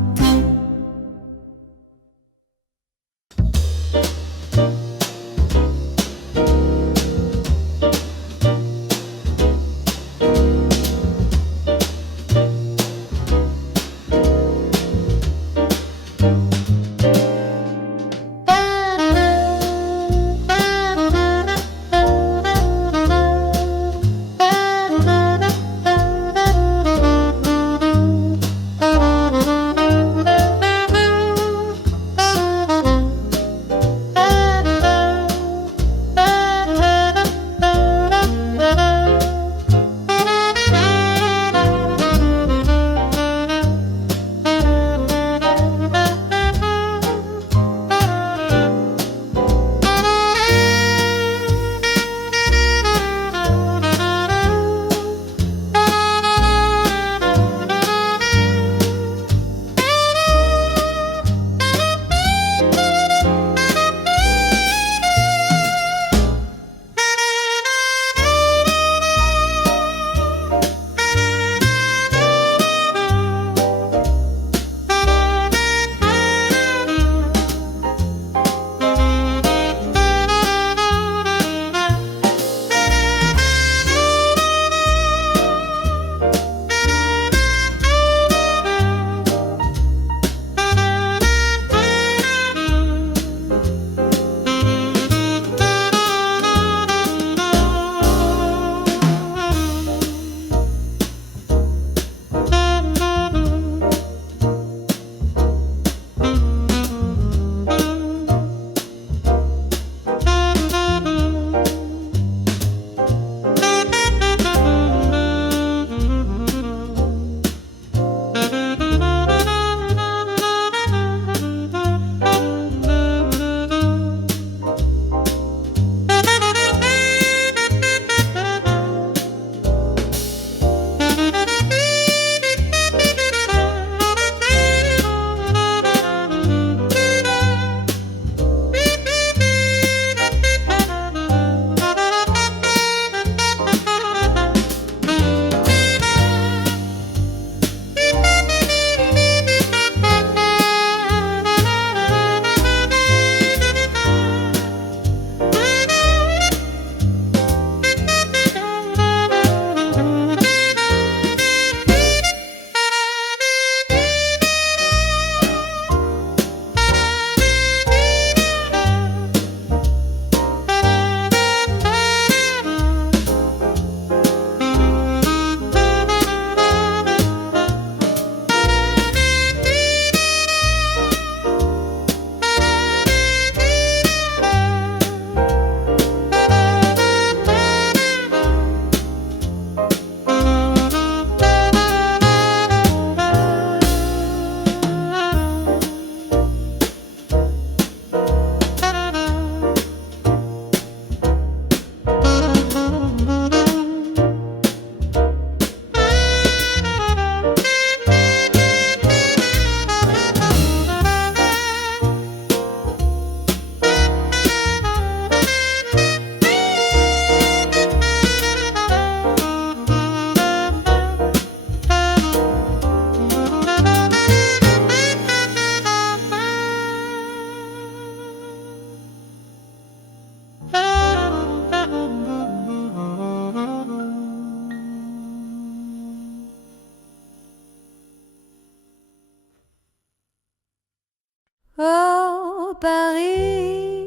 Oh Paris,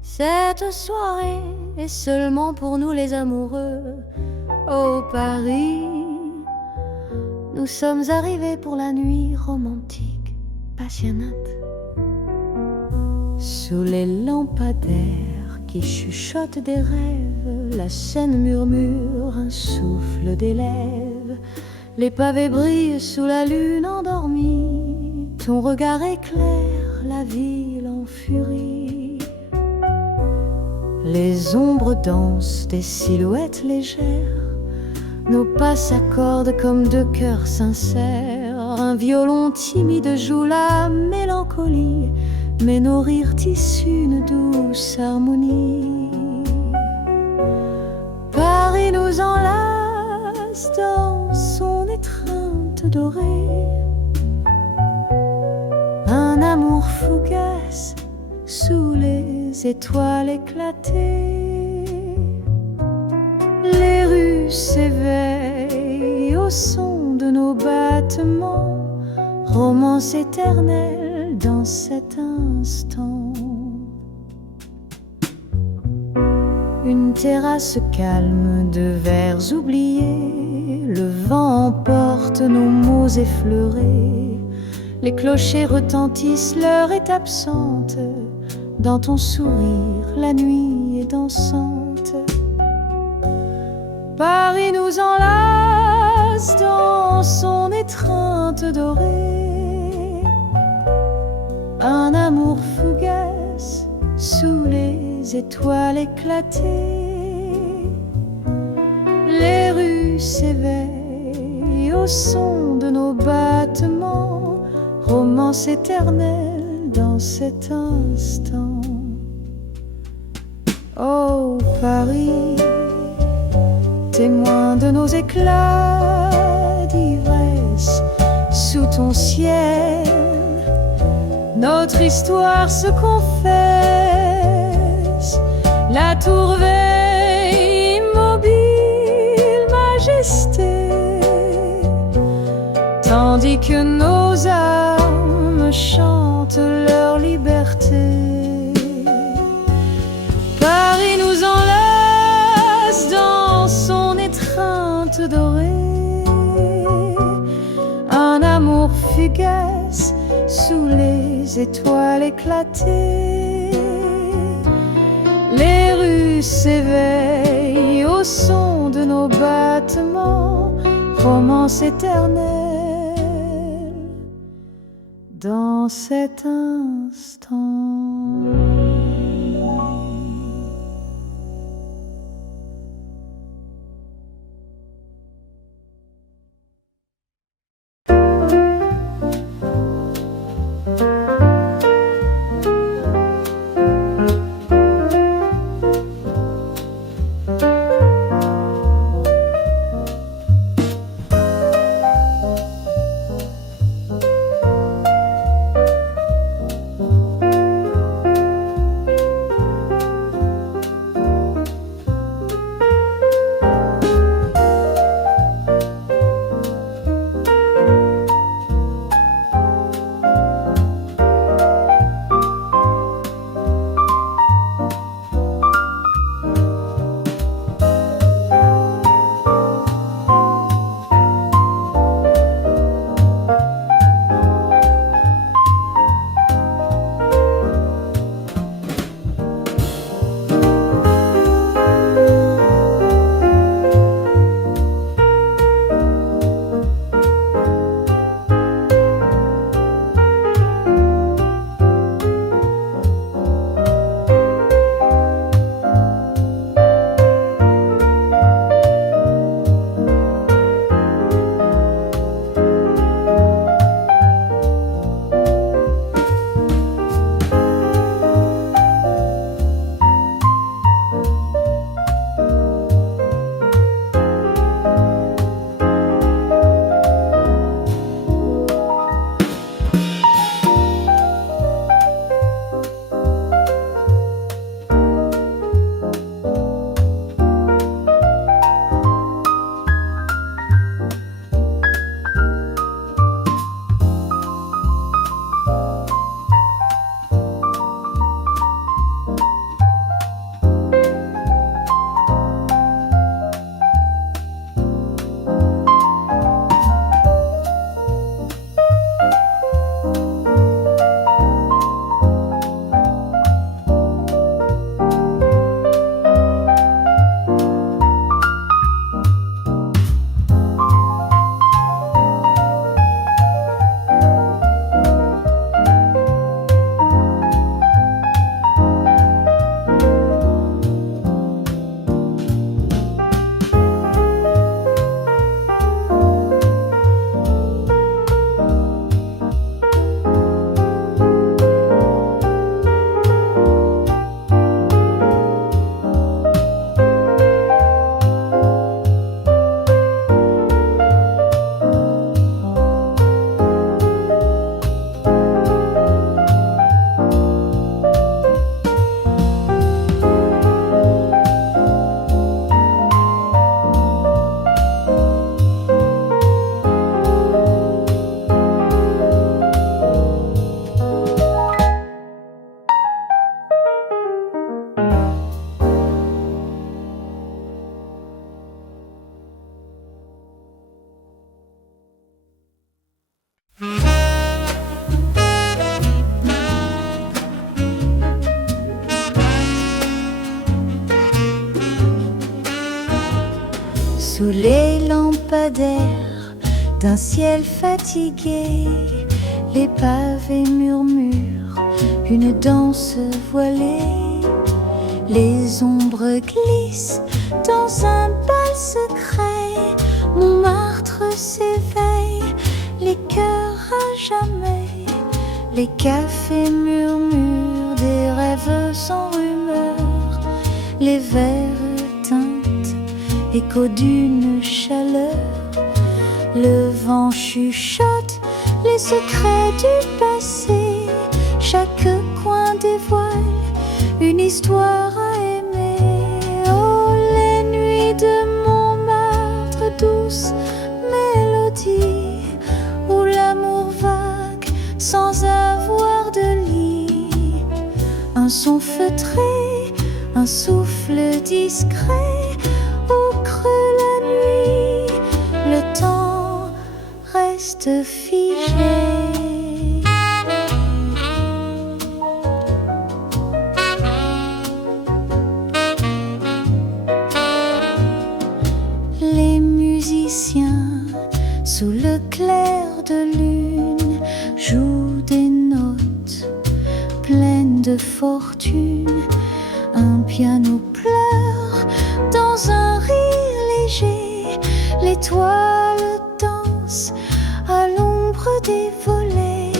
cette soirée est seulement pour nous les amoureux. Oh Paris, nous sommes arrivés pour la nuit romantique, passionnante. Sous les lampadaires qui chuchotent des rêves, la Seine murmure un souffle d'élève. Les pavés brillent sous la lune endormie, ton regard éclaire la ville en furie. Les ombres dansent des silhouettes légères, nos pas s'accordent comme deux cœurs sincères. Un violon timide joue la mélancolie, mais nos rires tissent une douce harmonie. Paris nous enlace dans son étreinte dorée, un amour fugace sous les étoiles éclatées. Les rues s'éveillent au son de nos battements, romance éternelle dans cet instant. Une terrasse calme de vers oubliés, le vent emporte nos mots effleurés. Les clochers retentissent, l'heure est absente. Dans ton sourire, la nuit est dansante. Paris nous enlace dans son étreinte dorée, un amour fugace sous les étoiles éclatées. Les rues s'éveillent au son de nos battements, romance éternelle dans cet instant. Oh Paris, témoin de nos éclats d'ivresse, sous ton ciel, notre histoire se confesse. La tour veille immobile, majesté, tandis que nos âmes chantent leur liberté. Paris nous enlace dans son étreinte dorée, un amour fugace sous les étoiles éclatées. Les rues s'éveillent au son de nos battements, romance éternelle dans cet instant. lampadaire d'un ciel fatigué. Les pavés murmurent une danse voilée. Les ombres glissent dans un bal secret. Montmartre s'éveille, les cœurs à jamais. Les cafés murmurent des rêves sans rumeur. Les verres teintent, écho d'une chaleur. Le vent chuchote les secrets du passé. Chaque coin dévoile une histoire à aimer. Oh, les nuits de Montmartre, douce mélodie où l'amour vague sans avoir de lit. Un son feutré, un souffle discret au creux la nuit. Le temps reste figé. Les musiciens, sous le clair de lune, jouent des notes pleines de fortune. Un piano pleure dans un rire léger. L'étoile danse à l'ombre des volets.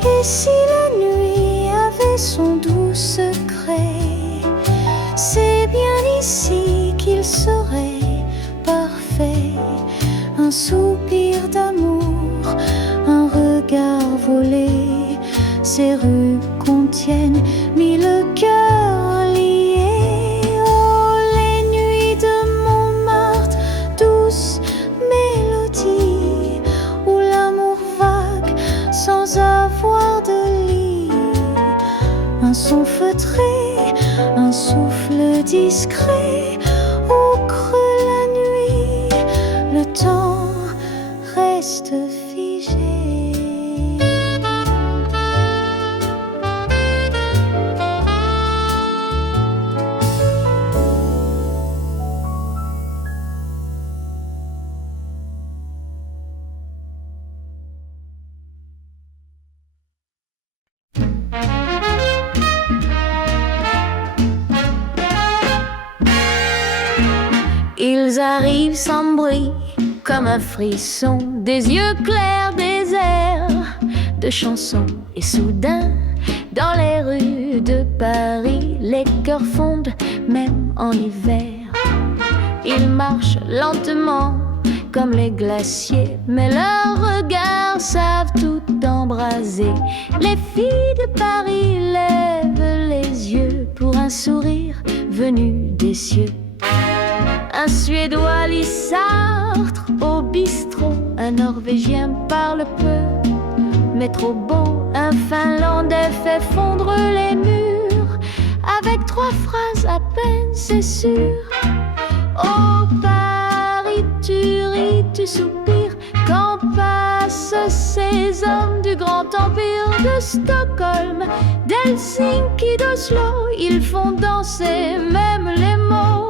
Et si la nuit avait son doux secret, c'est bien ici qu'il serait parfait. Un soupir d'amour, un regard volé. Ces rues contiennent mille cœurs liés. Oh, les nuits de Montmartre, douce mélodie où l'amour vague sans avoir de lit. Un son feutré, un souffle discret au creux la nuit. Le temps reste figé. Ils arrivent sans bruit, comme un frisson, des yeux clairs, des airs de chansons. Et soudain, dans les rues de Paris, les cœurs fondent, même en hiver. Ils marchent lentement, comme les glaciers, mais leurs regards savent tout embraser. Les filles de Paris lèvent les yeux pour un sourire venu des cieux. Un Suédois lit Sartre au bistrot. Un Norvégien parle peu, mais trop beau. Un Finlandais fait fondre les murs avec 3 phrases à peine, c'est sûr. Oh Paris, tu ris, tu soupires quand passent ces hommes du grand empire de Stockholm, d'Helsinki, d'Oslo. Ils font danser même les mots.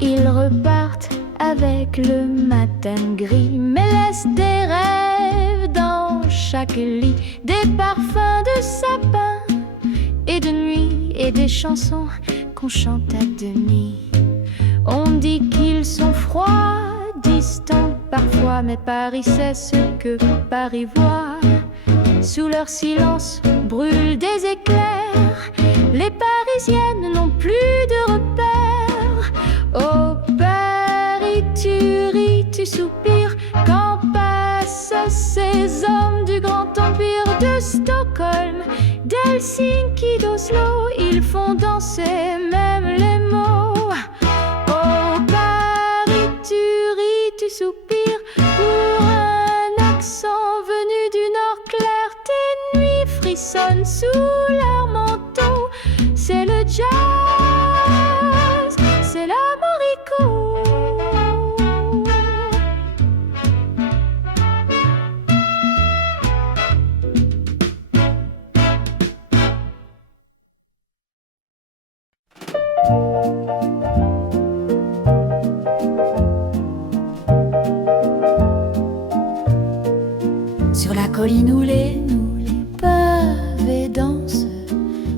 Ils repartent avec le matin gris, mais laissent des rêves dans chaque lit, des parfums de sapin et de nuit, et des chansons qu'on chante à demi. On dit qu'ils sont froids, distants parfois, mais Paris sait ce que Paris voit. Sous leur silence brûlent des éclairs. Les Parisiennes n'ont plus de repères. Oh Paris, tu ris, tu soupires quand passent ces hommes du grand empire de Stockholm, d'Helsinki, d'Oslo. Ils font danser même les mots. Oh Paris, tu ris, tu soupires pour un accent venu du nord clair. Tes nuits frissonnent sous leur manteau. C'est le jazz, c'est la moricot. Sur la colline où les pavés dansent,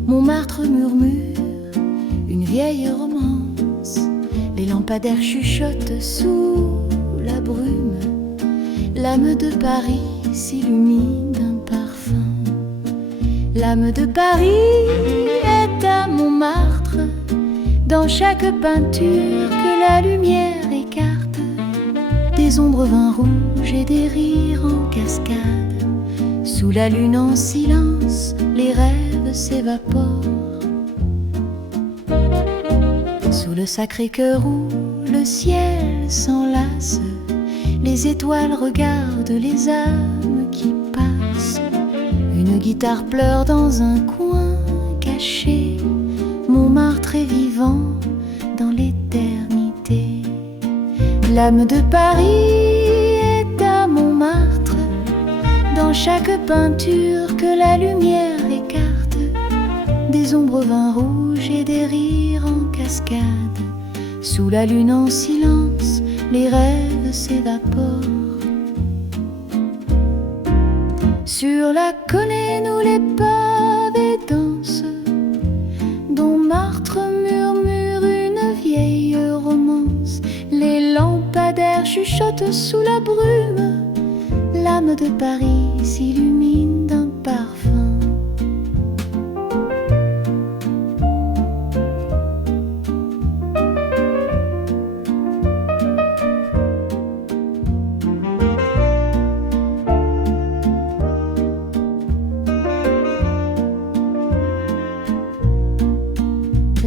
Montmartre murmure une vieille romance. Les lampadaires chuchotent sous la brume. L'âme de Paris s'illumine d'un parfum. L'âme de Paris est à Montmartre. Dans chaque peinture que la lumière écarte, des ombres vin rouges et des rires en cascade. Sous la lune en silence, les rêves s'évaporent. Sous le Sacré-Cœur où le ciel s'enlace, les étoiles regardent les âmes qui passent. Une guitare pleure dans un coin caché. Montmartre est vivant dans l'éternité. L'âme de Paris est à Montmartre. Dans chaque peinture que la lumière écarte, des ombres vin rouges et des rires en cascade. Sous la lune en silence, les rêves s'évaporent. Sur la colline où les pavés dansent, dont Martre murmure une vieille romance. Les lampadaires chuchotent sous la brume. L'âme de Paris s'illumine d'un parfum.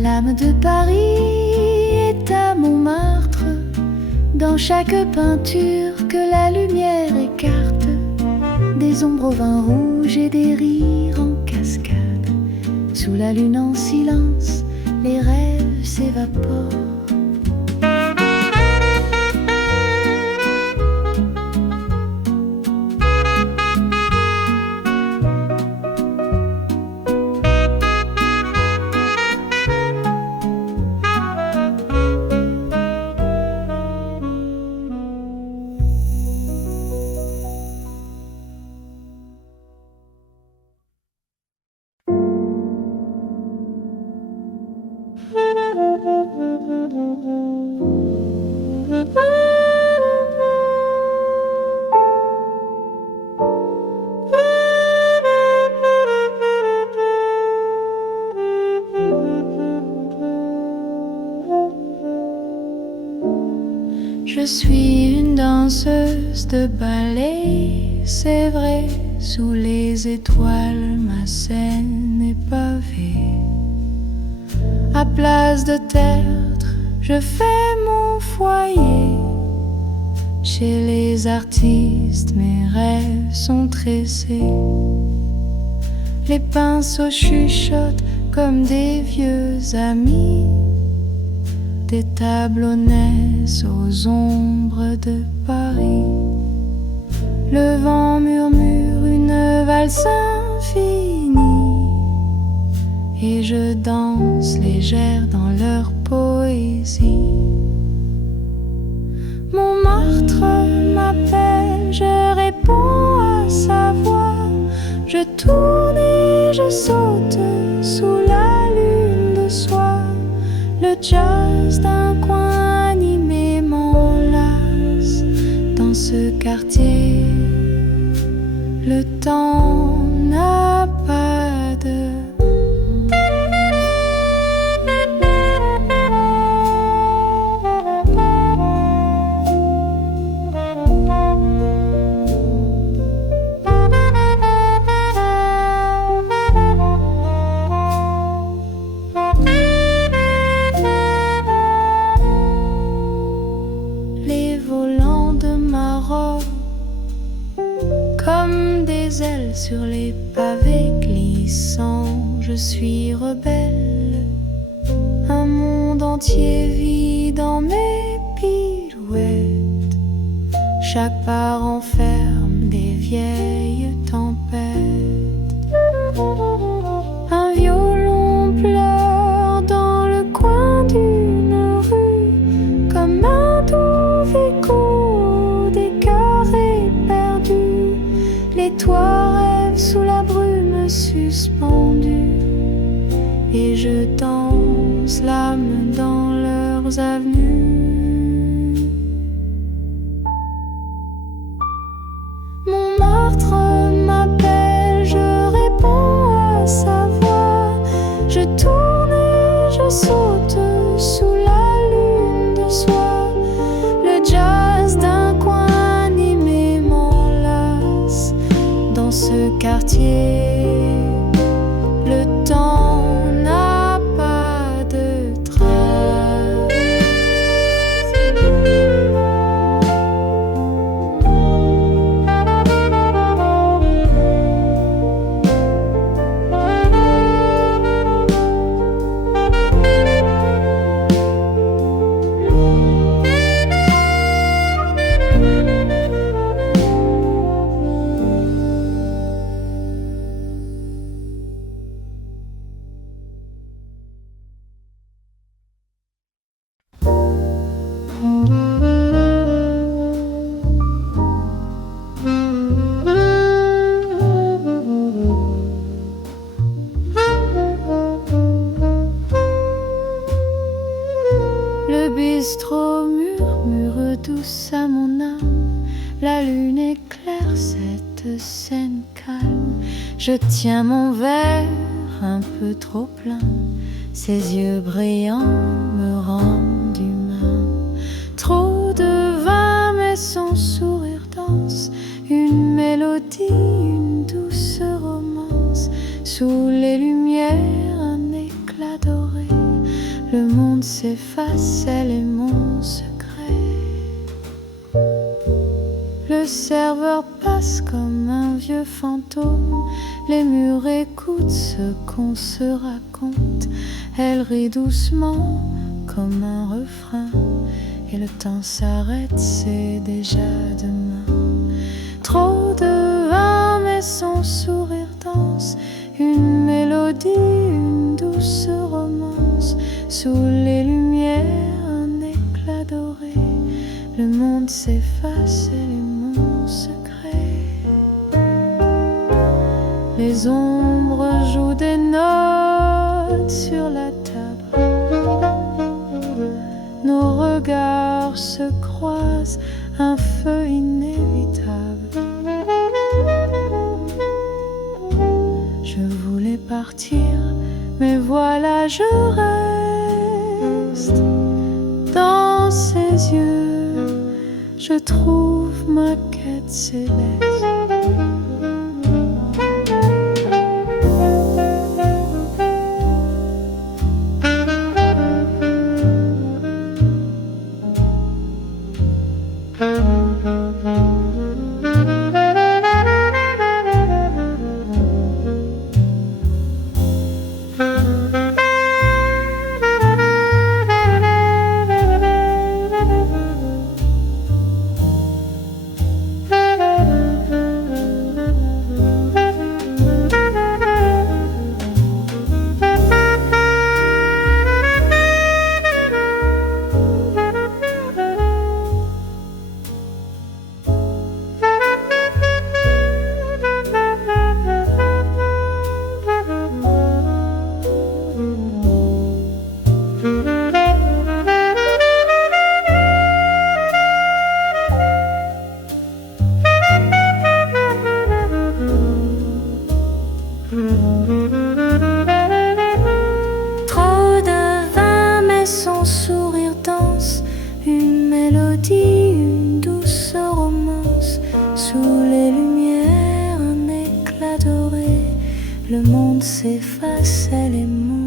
L'âme de Paris est à Montmartre. Dans chaque peinture que la lumière écarte, des ombres au vin rouge et des rires en cascade. Sous la lune en silence, les rêves s'évaporent. Je suis une danseuse de ballet, c'est vrai, sous les étoiles ma scène est pavée. À place de tertre, je fais mon foyer. Chez les artistes, mes rêves sont tressés. Les pinceaux chuchotent comme des vieux amis. Des tableaux naissent aux ombres de Paris. Le vent murmure une valse infinie, et je danse légère dans leur poésie. Montmartre m'appelle, je réponds à sa voix. Je tourne et je saute sous la lune de soie. Le jazz d'un coin animé m'enlace. Dans ce quartier, le temps n'a pas de... Comme des ailes sur les pavés glissants, je suis rebelle. Un monde entier vit dans mes pirouettes. Chaque pas renferme des vieilles tempêtes. Un violon pleure dans le coin d'une rue, comme un doux écho des cœurs éperdus. Les Montmartre m'appelle, je réponds à sa voix. Je tourne et je saute sous la lune de soie. Le jazz d'un coin animé m'enlace. Dans ce quartier, le temps n'a pas de trace. Le bistrot murmure douce à mon âme. La lune éclaire cette scène calme. Je tiens mon verre un peu trop plein. Ses yeux brillants me rendent humain. Trop de vin mais son sourire danse. Une mélodie, une douce romance. Sous les lumières un éclat doré. Le monde s'efface, elle est mon secret. Le serveur passe comme un vieux fantôme. Les murs écoutent ce qu'on se raconte. Elle rit doucement comme un refrain. Et le temps s'arrête, c'est déjà demain. Trop de vin mais son sourire danse. Une mélodie, une douce romance. Sous les lumières, un éclat doré. Le monde s'efface, elle est mon secret. Les ombres jouent des notes sur la table. Nos regards se croisent, un feu inévitable. Je voulais partir, mais voilà, je reste. Dans ses yeux, je trouve ma quête céleste. Trop de vin mais son sourire danse. Une mélodie, une douce romance. Sous les lumières, un éclat doré. Le monde s'efface, elle est morte.